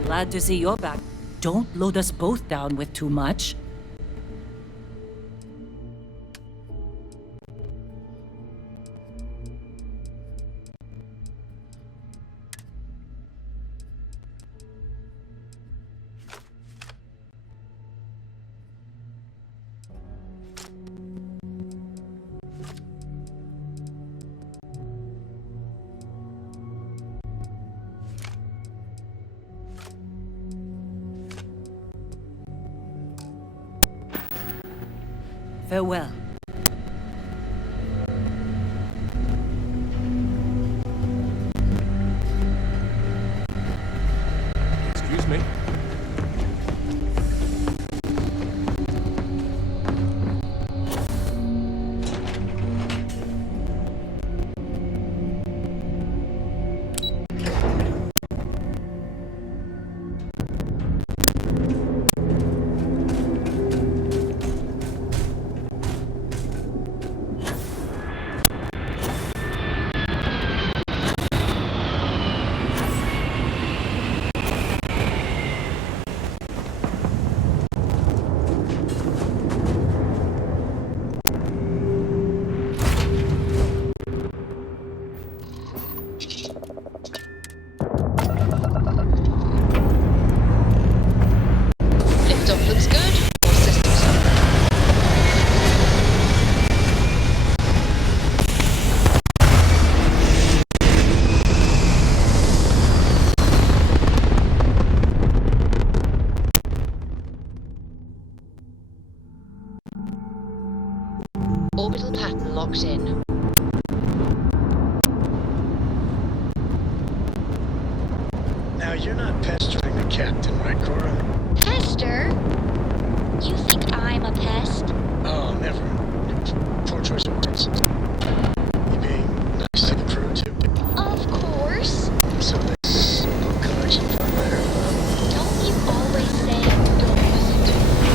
Glad to see you're back. Don't load us both down with too much. Farewell. Excuse me? Liftoff looks good. All systems are. Orbital pattern locked in. Now, you're not pestering the captain, right, Cora? Pester? You think I'm a pest? Oh, never. Poor choice of words. You being nice to the crew, too? Of course. So this book collection fun there. Don't you always say, don't listen to me?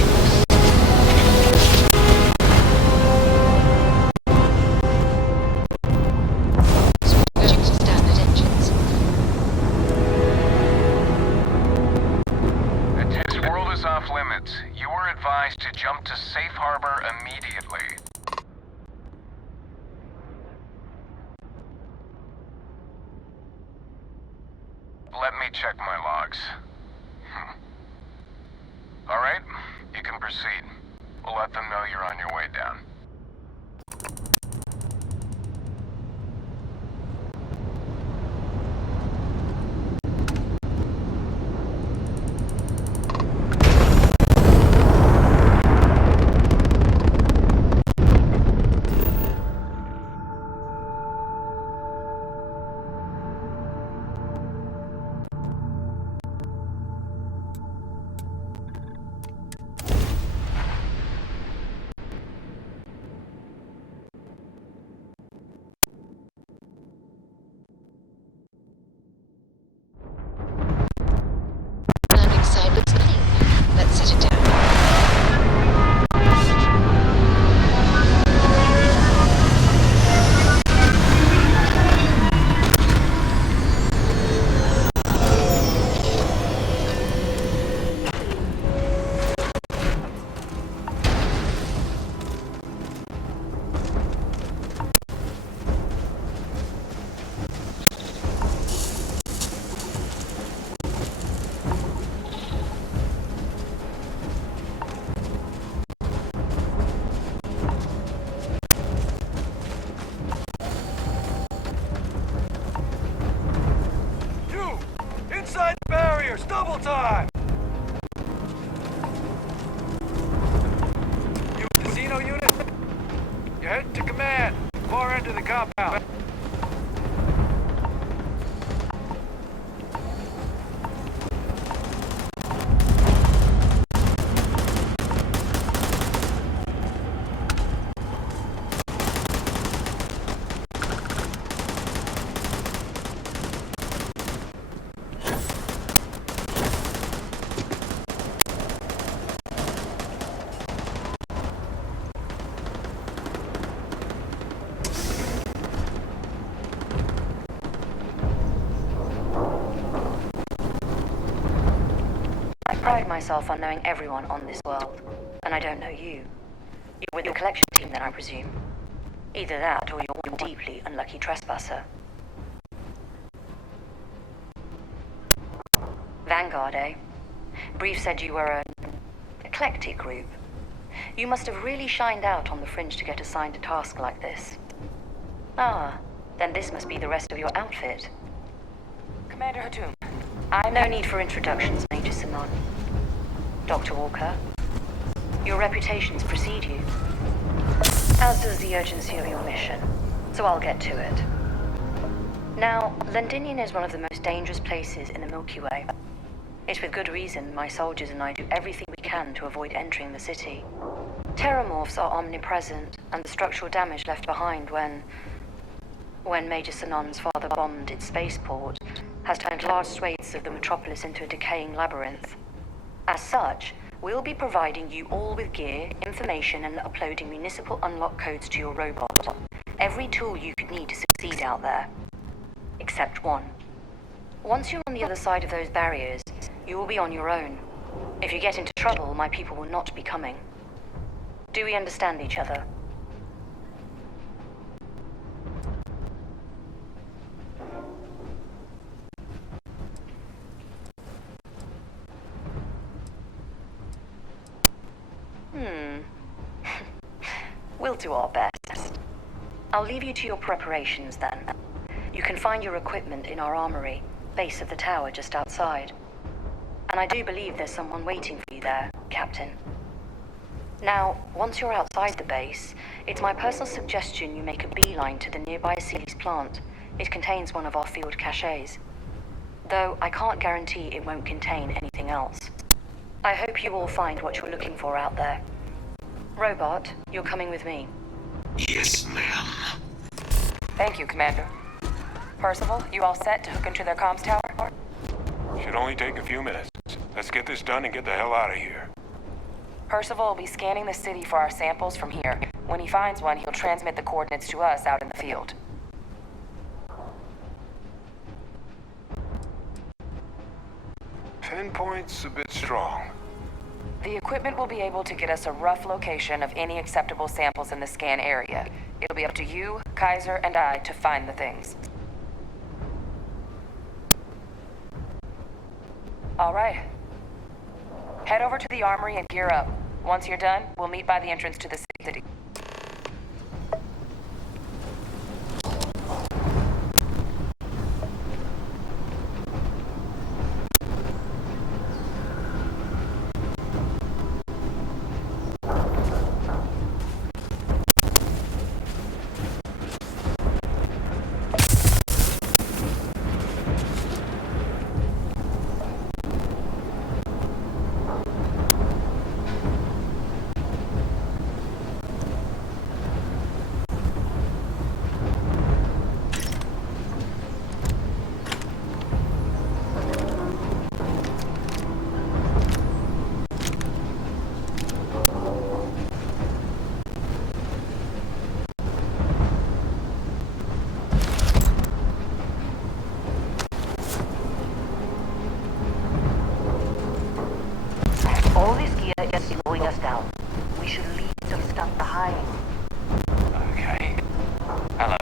Switching to standard engines. The test world is off limits. You were advised to jump to safe harbor immediately. Let me check my logs. All right, you can proceed. We'll let them know you're on your way down. Head to command. Far end of the compound. I pride myself on knowing everyone on this world, and I don't know you. You're with the collection team then, I presume. Either that, or you're one deeply unlucky trespasser. Vanguard, eh? Brief said you were an eclectic group. You must have really shined out on the fringe to get assigned a task like this. Ah, then this must be the rest of your outfit. Commander Hatum. No need for introductions, Major Simon. Dr. Walker, your reputations precede you, as does the urgency of your mission, so I'll get to it. Now, Londinium is one of the most dangerous places in the Milky Way. It's with good reason my soldiers and I do everything we can to avoid entering the city. Terramorphs are omnipresent, and the structural damage left behind when Major Sinon's father bombed its spaceport has turned large swathes of the metropolis into a decaying labyrinth. As such, we'll be providing you all with gear, information, and uploading municipal unlock codes to your robot. Every tool you could need to succeed out there. Except one. Once you're on the other side of those barriers, you will be on your own. If you get into trouble, my people will not be coming. Do we understand each other? We'll do our best. I'll leave you to your preparations then. You can find your equipment in our armory, base of the tower just outside. And I do believe there's someone waiting for you there, Captain. Now, once you're outside the base, it's my personal suggestion you make a beeline to the nearby Sealy's plant. It contains one of our field caches. Though I can't guarantee it won't contain anything else. I hope you all find what you're looking for out there. Robot, you're coming with me. Yes, ma'am. Thank you, Commander. Percival, you all set to hook into their comms tower? Should only take a few minutes. Let's get this done and get the hell out of here. Percival will be scanning the city for our samples from here. When he finds one, he'll transmit the coordinates to us out in the field. Pinpoint's a bit strong. The equipment will be able to get us a rough location of any acceptable samples in the scan area. It'll be up to you, Kaiser, and I to find the things. All right. Head over to the armory and gear up. Once you're done, we'll meet by the entrance to the city. All this gear is slowing us down. We should leave some stuff behind. Okay. Hello.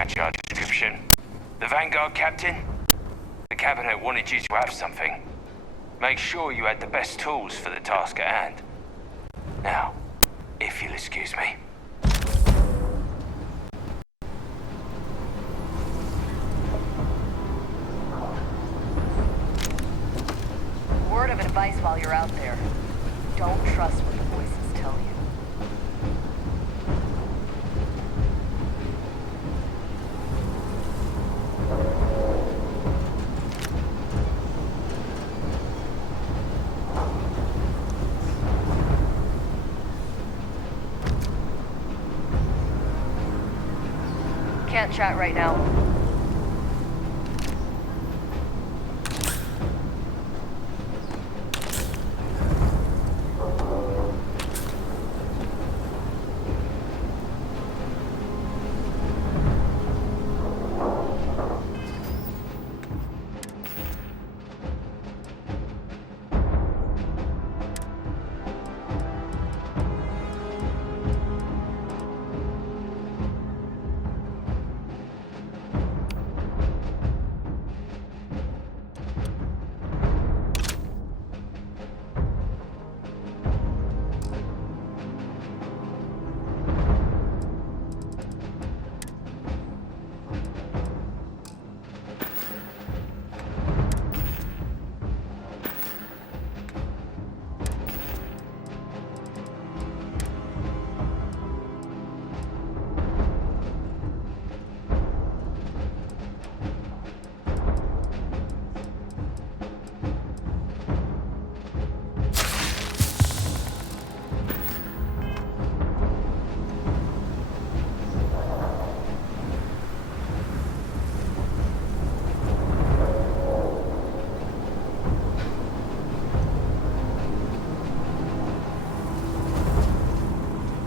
match our description. The Vanguard captain? The cabinet wanted you to have something. Make sure you had the best tools for the task at hand. Now, if you'll excuse me. Word of advice while you're out there. Don't trust what the voices tell you. Can't chat right now.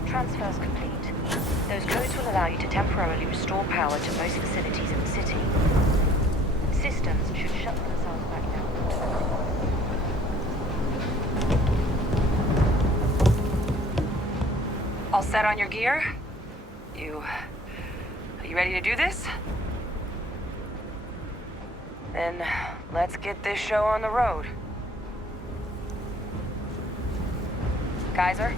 Transfers complete. Those codes will allow you to temporarily restore power to most facilities in the city. Systems should shut themselves back down. All set on your gear? Are you ready to do this? Then let's get this show on the road. Kaiser?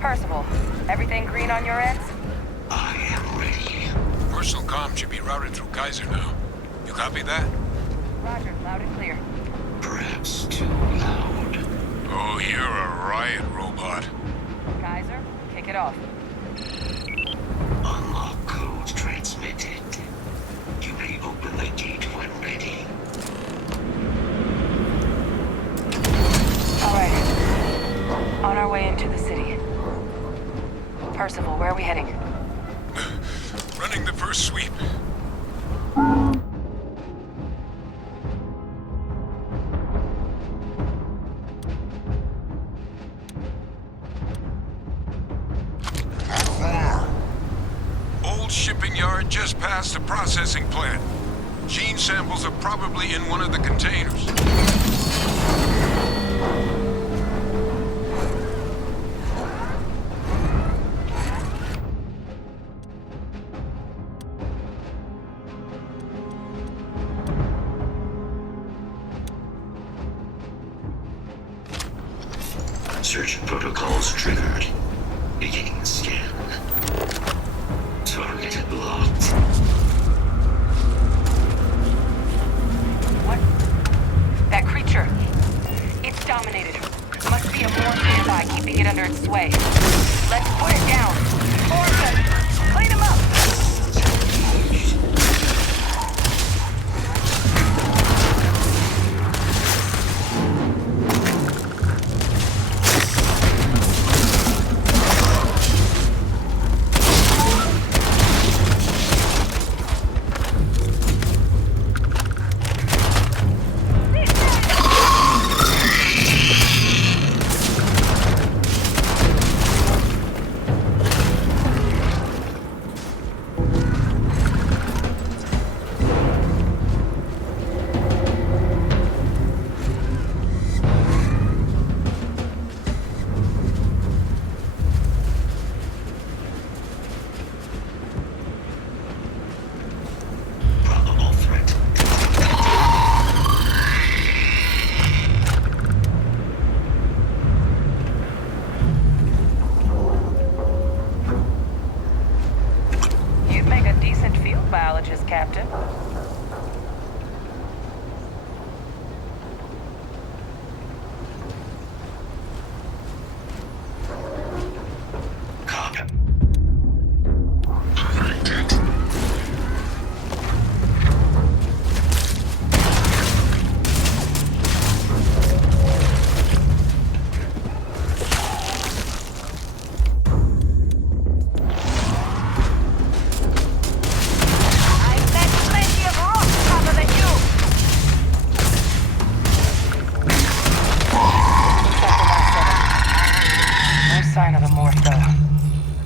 Percival, everything green on your ends? I am ready. Personal comm should be routed through Kaiser now. You copy that? Roger, loud and clear. Perhaps too loud. Oh, you're a riot robot. Kaiser, kick it off. Unlock code transmitted. You may open the gate when ready. All right. On our way into the city. Percival, where are we heading? Running the first sweep. Old shipping yard just past the processing plant. Gene samples are probably in one of the containers. Search protocols triggered. Beginning scan. Target blocked. What? That creature. It's dominated. Must be a morph nearby, keeping it under its sway. Let's put it down. Orson, clean him up! biologist, Captain.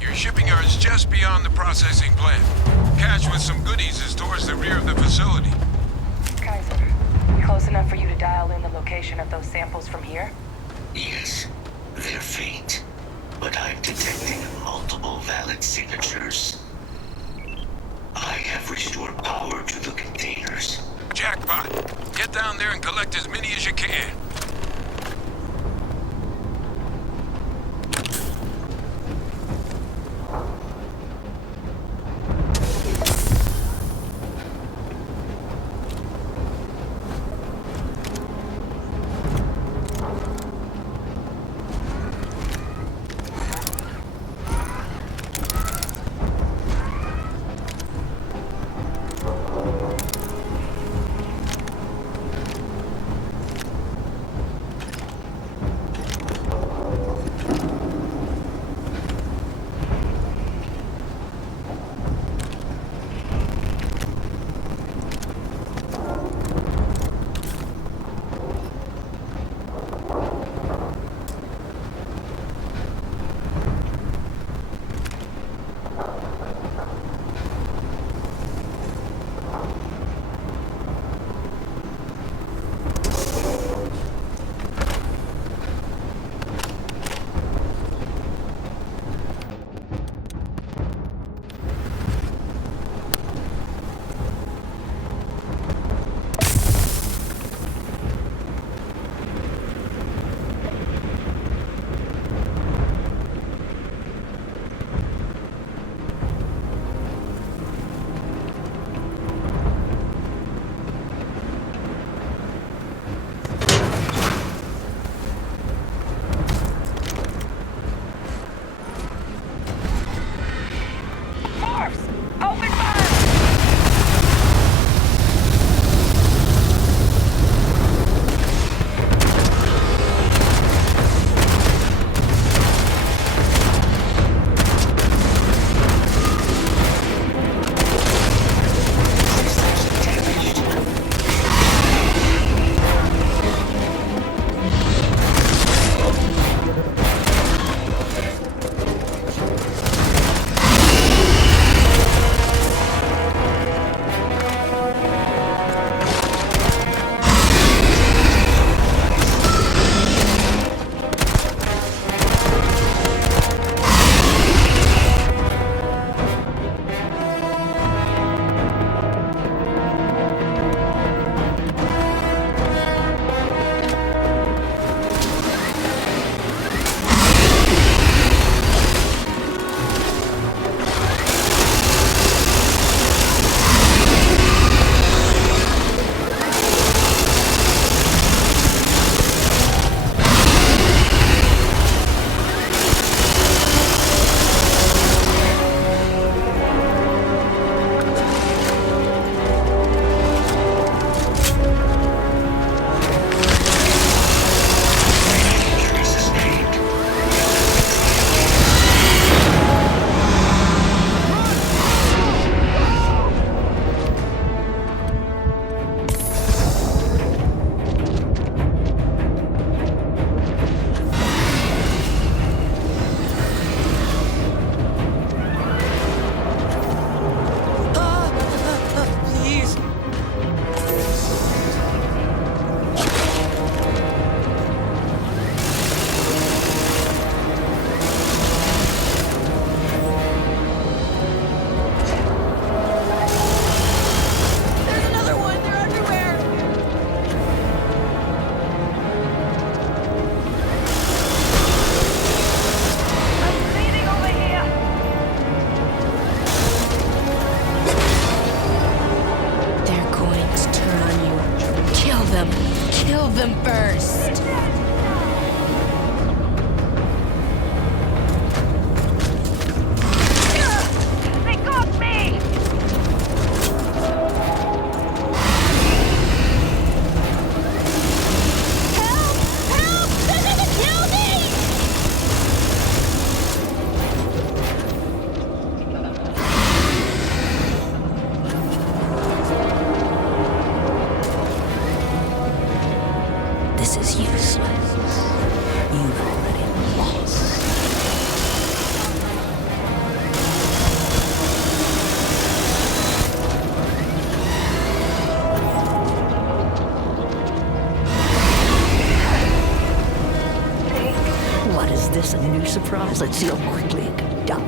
Your shipping yard's just beyond the processing plant. Cache with some goodies is towards the rear of the facility. Kaiser, close enough for you to dial in the location of those samples from here? Yes, they're faint, but I'm detecting multiple valid signatures. I have restored power to the containers. Jackpot! Get down there and collect as many as you can. them first. They got me! Help! Help! They're gonna kill me! This is useless. You've already lost. What is this, a new surprise? Let's see how quickly it can be done.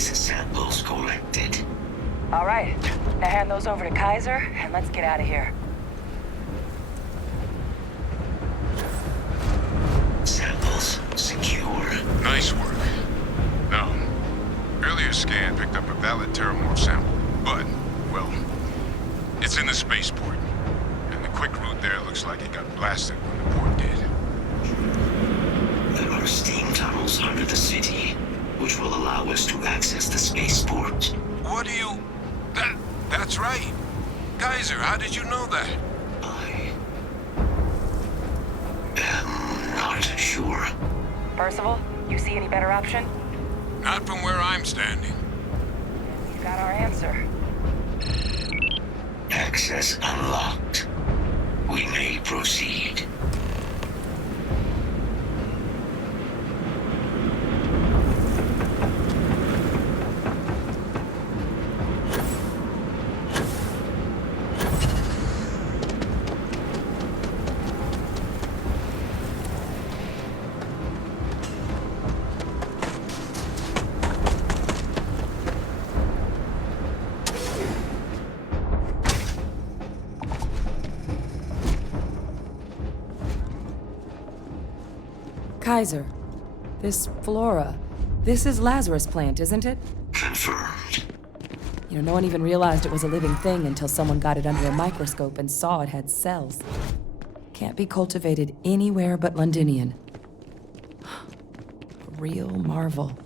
Samples collected. All right, now hand those over to Kaiser, and let's get out of here. Samples secure. Nice work. Now, earlier scan picked up a valid Terramorph sample, but, well, it's in the spaceport. And the quick route there looks like it got blasted when the port did. There are steam tunnels under the city, which will allow us to access the spaceport. What do you... That's right. Kaiser, how did you know that? I am not sure. Percival, you see any better option? Not from where I'm standing. You got our answer. Access unlocked. We may proceed. Kaiser, this flora, this is Lazarus plant, isn't it? Confirmed. You know, no one even realized it was a living thing until someone got it under a microscope and saw it had cells. Can't be cultivated anywhere but Londinian. A real marvel.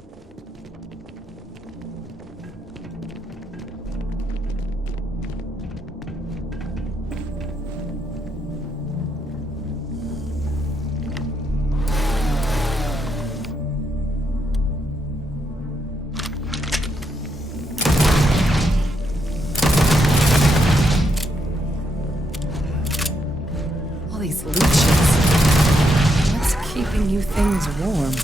These leeches. What's keeping you things warm?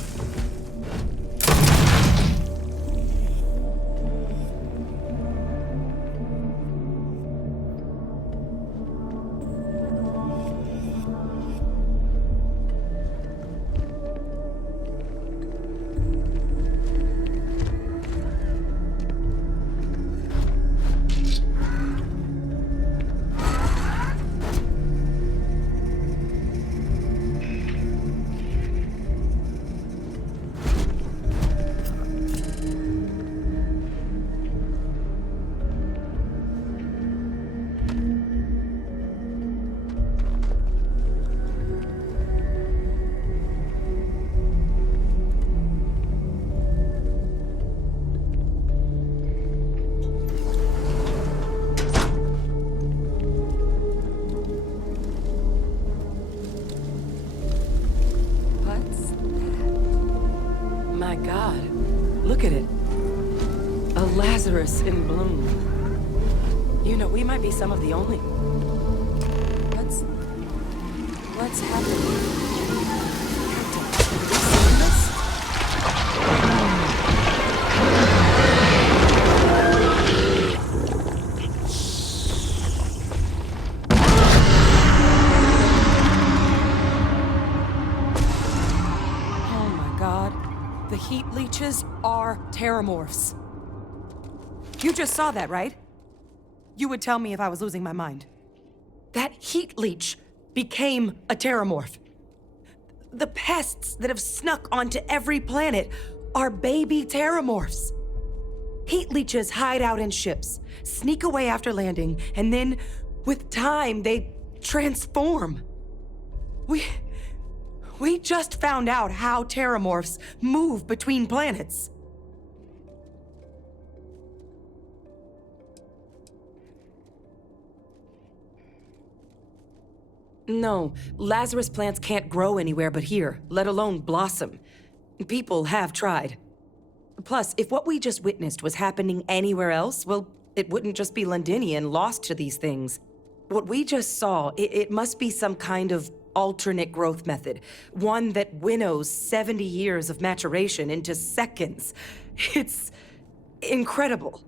My God. Look at it. A Lazarus in bloom. You know, we might be some of the only... What's happening? The heat leeches are terramorphs. You just saw that, right? You would tell me if I was losing my mind. That heat leech became a terramorph. The pests that have snuck onto every planet are baby terramorphs. Heat leeches hide out in ships, sneak away after landing, and then, with time, they transform. We just found out how terramorphs move between planets. No, Lazarus plants can't grow anywhere but here, let alone blossom. People have tried. Plus, if what we just witnessed was happening anywhere else, well, it wouldn't just be Londinian lost to these things. What we just saw, it must be some kind of alternate growth method, one that winnows 70 years of maturation into seconds. It's incredible.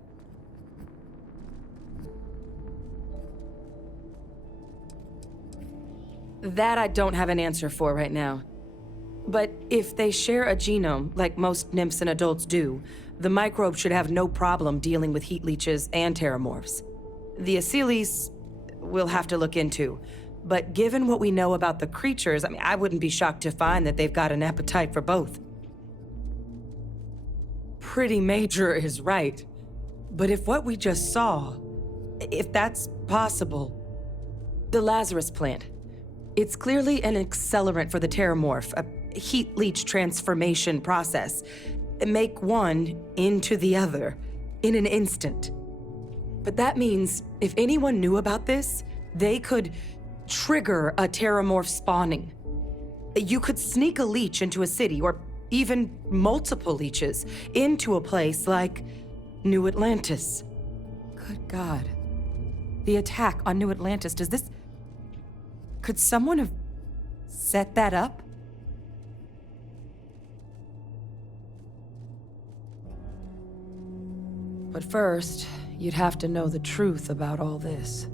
That I don't have an answer for right now. But if they share a genome, like most nymphs and adults do, the microbe should have no problem dealing with heat leeches and terramorphs. The Asylees, we'll have to look into. But given what we know about the creatures, I wouldn't be shocked to find that they've got an appetite for both. Pretty major is right. But if what we just saw, if that's possible, the Lazarus plant, it's clearly an accelerant for the terramorph, a heat leech transformation process. Make one into the other in an instant. But that means if anyone knew about this, they could trigger a terramorph spawning. You could sneak a leech into a city, or even multiple leeches, into a place like New Atlantis. Good God. The attack on New Atlantis, could someone have set that up? But first, you'd have to know the truth about all this.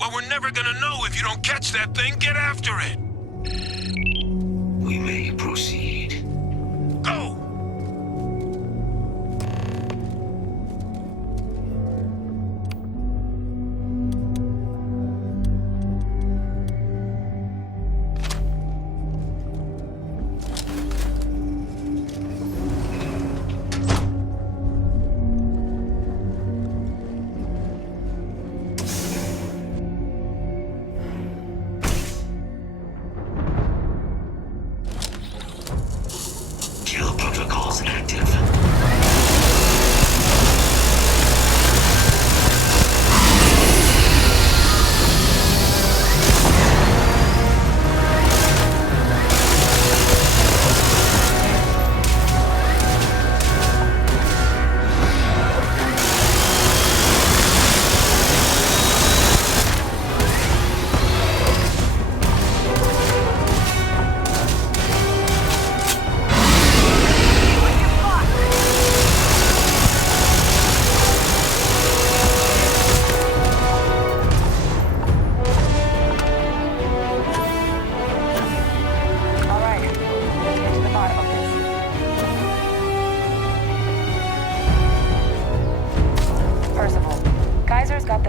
Well, we're never gonna know if you don't catch that thing. Get after it! We may proceed. Go!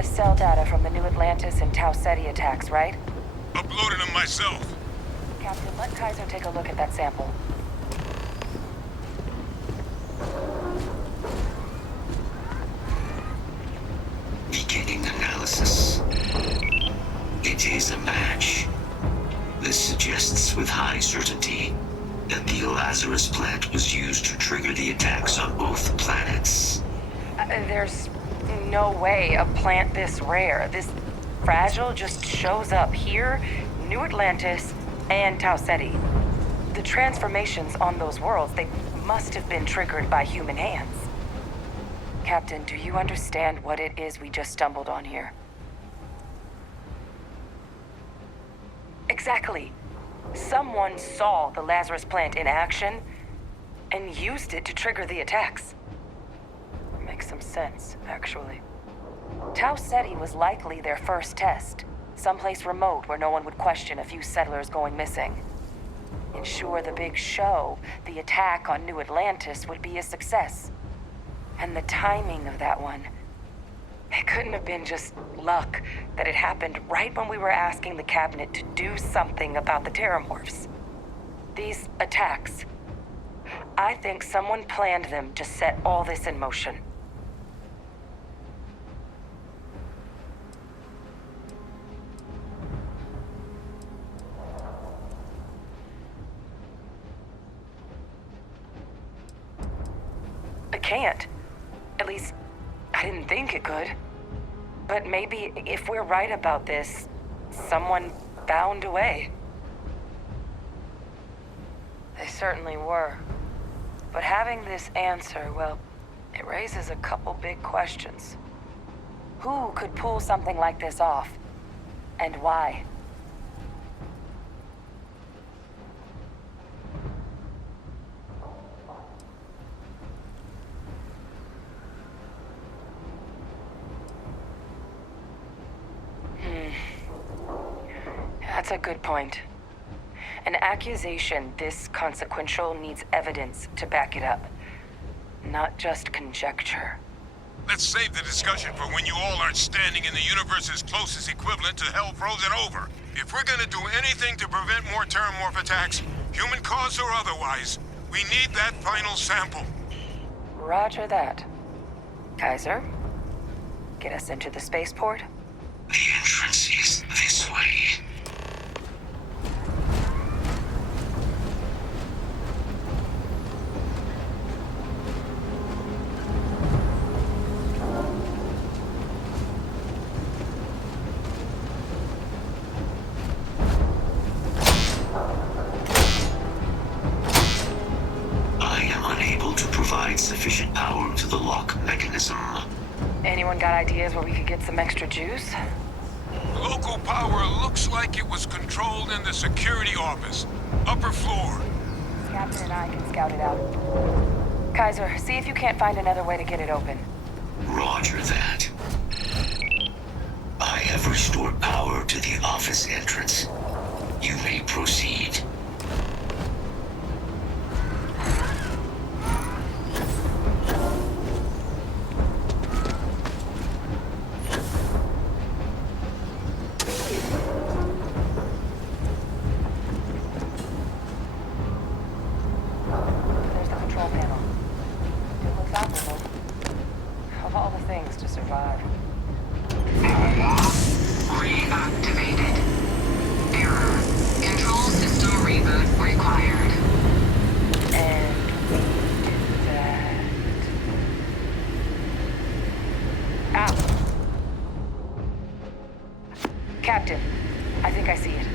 Cell data from the New Atlantis and Tau Ceti attacks, right? Uploaded them myself. Captain, let Kaiser take a look at that sample. Beginning analysis. It is a match. This suggests with high certainty that the Lazarus plant was used to trigger the attacks on both planets. There's no way a plant this rare, this fragile, just shows up here, New Atlantis, and Tau Ceti. The transformations on those worlds, they must have been triggered by human hands. Captain, do you understand what it is we just stumbled on here? Exactly. Someone saw the Lazarus plant in action and used it to trigger the attacks. Makes some sense, actually. Tau said he was likely their first test, someplace remote where no one would question a few settlers going missing. Ensure the big show, the attack on New Atlantis, would be a success. And the timing of that one, it couldn't have been just luck that it happened right when we were asking the cabinet to do something about the terramorphs. These attacks, I think someone planned them to set all this in motion. It can't. At least, I didn't think it could. But maybe if we're right about this, someone found a way. They certainly were. But having this answer, well, it raises a couple big questions. Who could pull something like this off? And why? That's a good point. An accusation this consequential needs evidence to back it up, not just conjecture. Let's save the discussion for when you all aren't standing in the universe's closest equivalent to hell frozen over. If we're gonna do anything to prevent more terramorph attacks, human caused or otherwise, we need that final sample. Roger that. Kaiser, get us into the spaceport? The entrance is this way. Sufficient power to the lock mechanism. Anyone got ideas where we could get some extra juice? Local power looks like it was controlled in the security office. Upper floor. Captain and I can scout it out. Kaiser, see if you can't find another way to get it open. Roger that. I have restored power to the office entrance. You may proceed. Captain, I think I see it.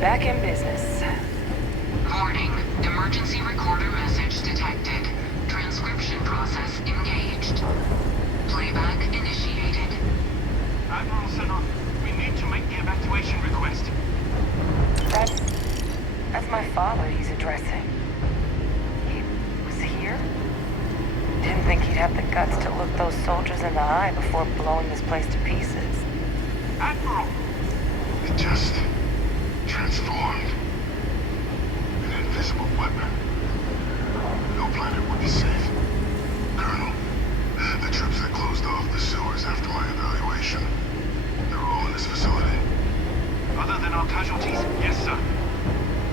Back in business. Warning. Emergency recorder message detected. Transcription process engaged. Playback initiated. Admiral Senna, we need to make the evacuation request. That's my father he's addressing. He was here? Didn't think he'd have the guts to look those soldiers in the eye before blowing this place to pieces. Admiral! Transformed. An invisible weapon. No planet would be safe. Colonel, the troops that closed off the sewers after my evaluation, they're all in this facility. Other than our casualties, yes, sir.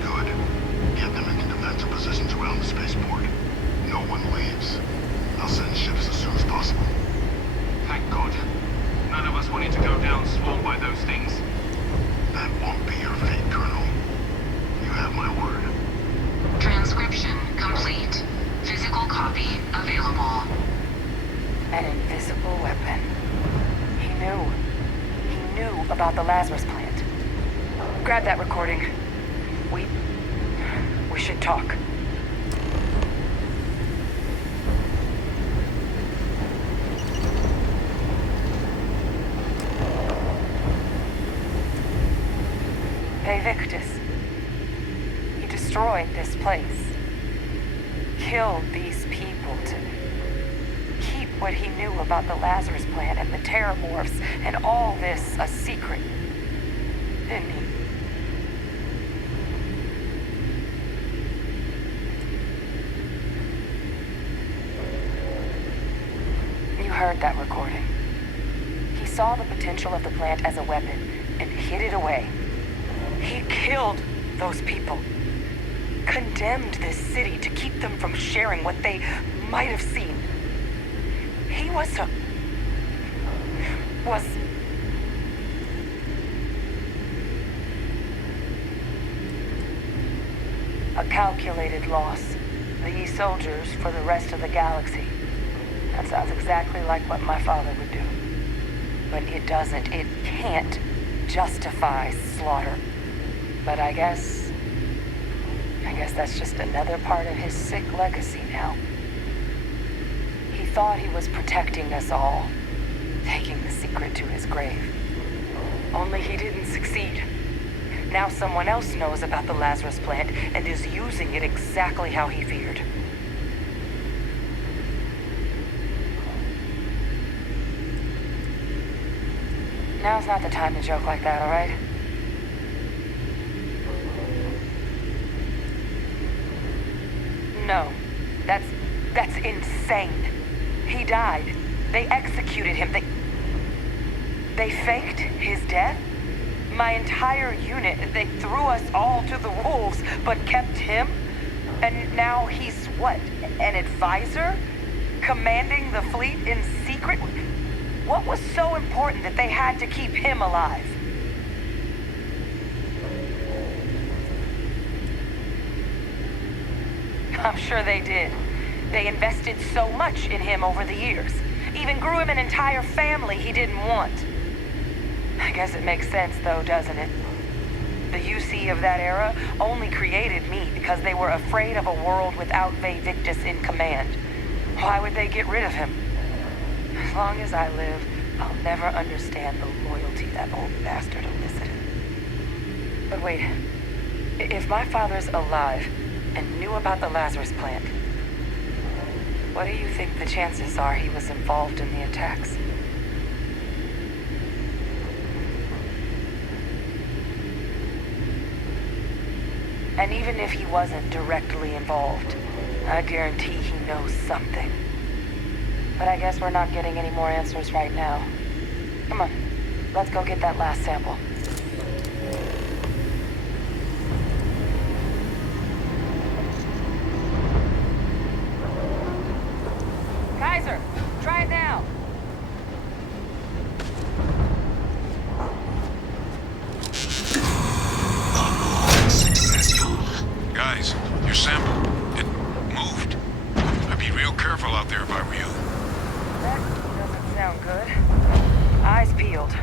Good. Get them into defensive positions around the spaceport. No one leaves. I'll send ships as soon as possible. Thank God. None of us wanted to go down swarmed by those things. That won't be your fate, Colonel. You have my word. Transcription complete. Physical copy available. An invisible weapon. He knew about the Lazarus plant. Grab that recording. We should talk. Victus. He destroyed this place. Killed these people to keep what he knew about the Lazarus plant and the Terramorphs and all this a secret. Didn't he? You heard that recording. He saw the potential of the plant as a weapon and hid it away. He killed those people. Condemned this city to keep them from sharing what they might have seen. He was a calculated loss. These soldiers for the rest of the galaxy. That sounds exactly like what my father would do. But it doesn't. It can't justify slaughter. But I guess that's just another part of his sick legacy now. He thought he was protecting us all, taking the secret to his grave. Only he didn't succeed. Now someone else knows about the Lazarus plant and is using it exactly how he feared. Now's not the time to joke like that, all right? No, that's insane. He died. They executed him. They faked his death? My entire unit, they threw us all to the wolves, but kept him? And now he's what, an advisor? Commanding the fleet in secret? What was so important that they had to keep him alive? I'm sure they did. They invested so much in him over the years. Even grew him an entire family he didn't want. I guess it makes sense though, doesn't it? The UC of that era only created me because they were afraid of a world without Victus in command. Why would they get rid of him? As long as I live, I'll never understand the loyalty that old bastard elicited. But wait, if my father's alive and knew about the Lazarus plant, what do you think the chances are he was involved in the attacks? And even if he wasn't directly involved, I guarantee he knows something. But I guess we're not getting any more answers right now. Come on, let's go get that last sample. Kaiser, try it now. Successful. Guys, your sample, it moved. I'd be real careful out there if I were you. That doesn't sound good. Eyes peeled.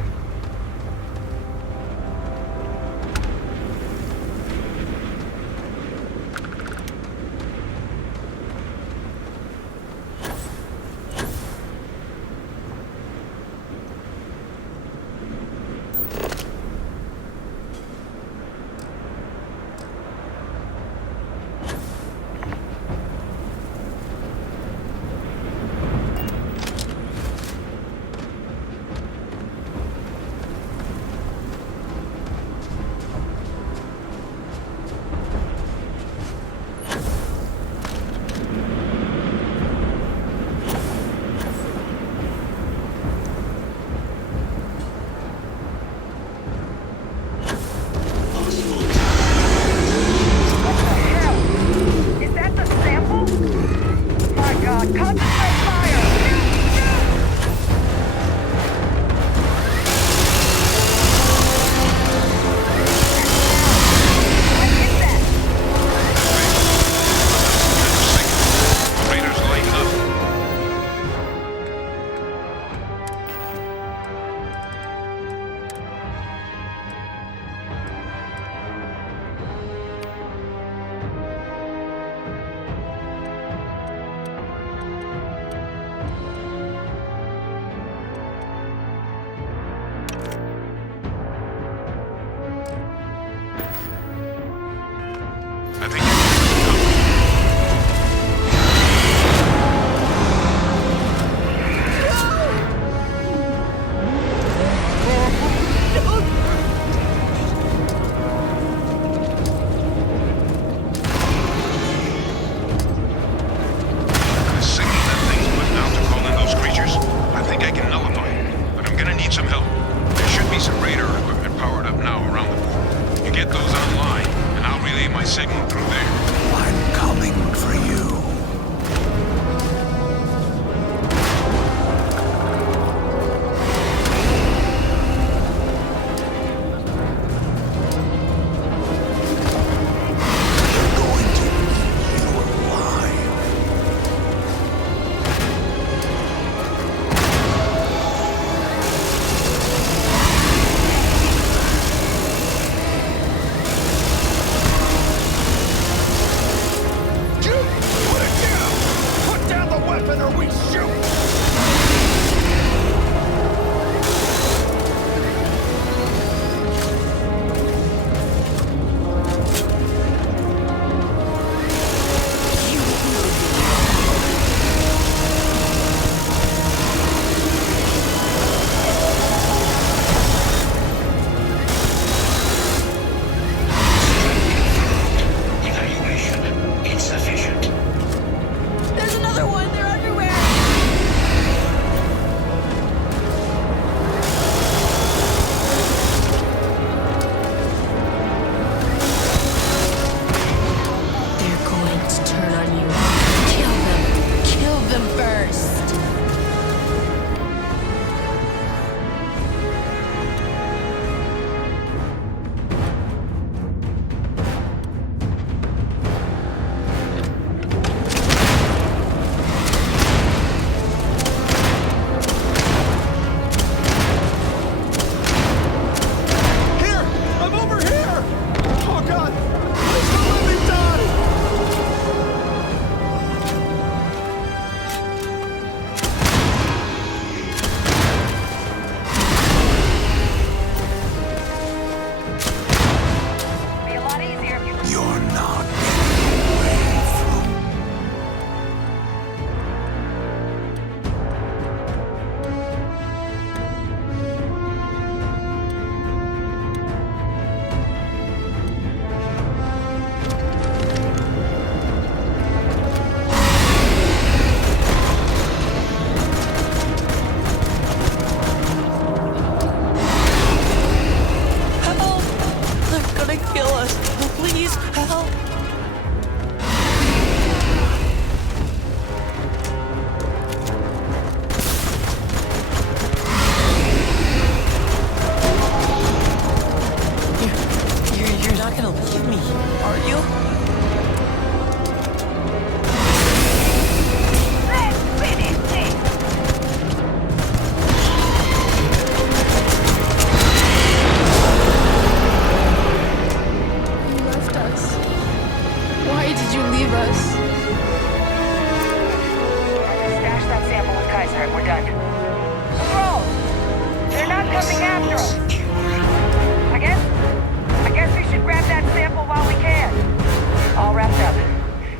my signal through there. I'm coming for you.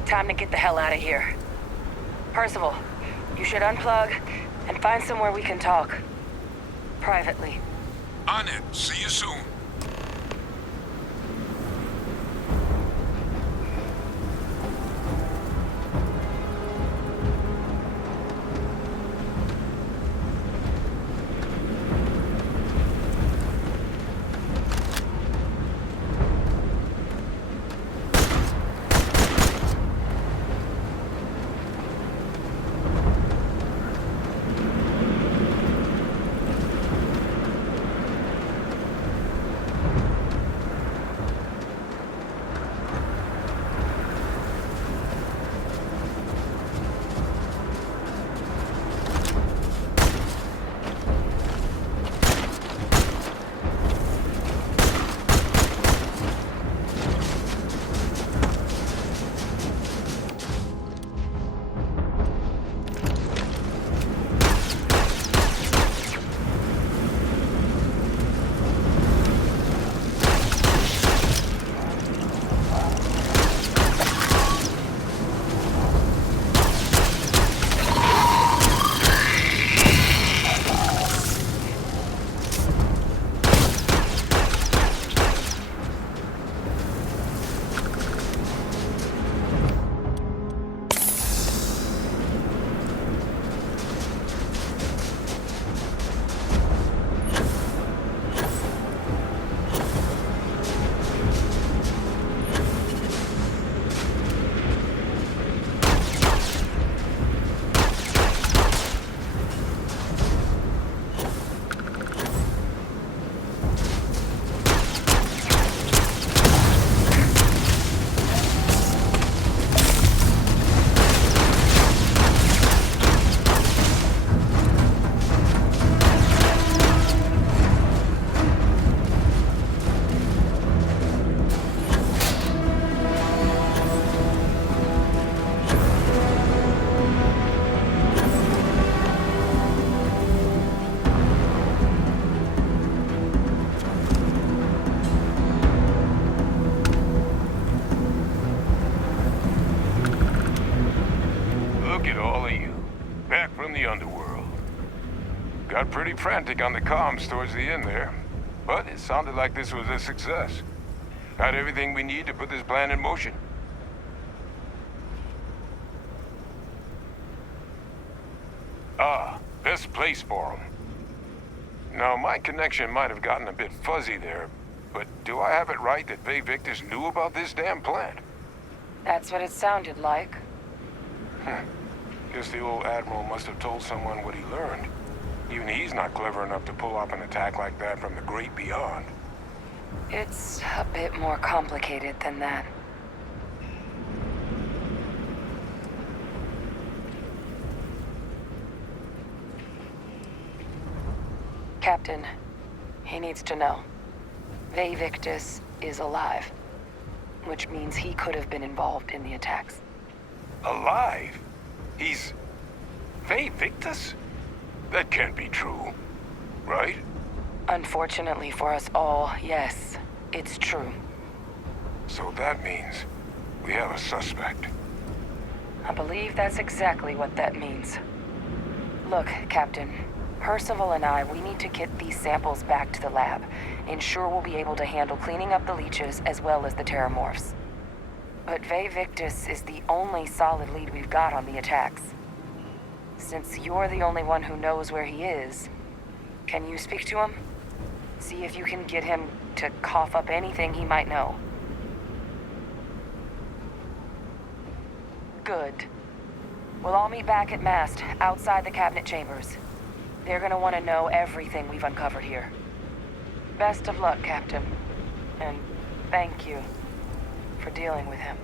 Time to get the hell out of here. Percival, you should unplug and find somewhere we can talk. Privately. On it. See you soon. frantic on the comms towards the end there, but it sounded like this was a success. Got everything we need to put this plan in motion. Ah, this place for 'em. Now, my connection might have gotten a bit fuzzy there, but do I have it right that Bay Victus knew about this damn plant? That's what it sounded like. Guess the old Admiral must have told someone what he learned. Even he's not clever enough to pull off an attack like that from the great beyond. It's a bit more complicated than that. Captain, he needs to know. Bay Victus is alive, which means he could have been involved in the attacks. Alive? He's... Bay Victus? That can't be true, right? Unfortunately for us all, yes, it's true. So that means we have a suspect. I believe that's exactly what that means. Look, Captain, Percival and I, we need to get these samples back to the lab. Ensure we'll be able to handle cleaning up the leeches as well as the terramorphs. But Bay Victus is the only solid lead we've got on the attacks. Since you're the only one who knows where he is, can you speak to him? See if you can get him to cough up anything he might know. Good. We'll all meet back at Mast, outside the cabinet chambers. They're gonna want to know everything we've uncovered here. Best of luck, Captain. And thank you for dealing with him.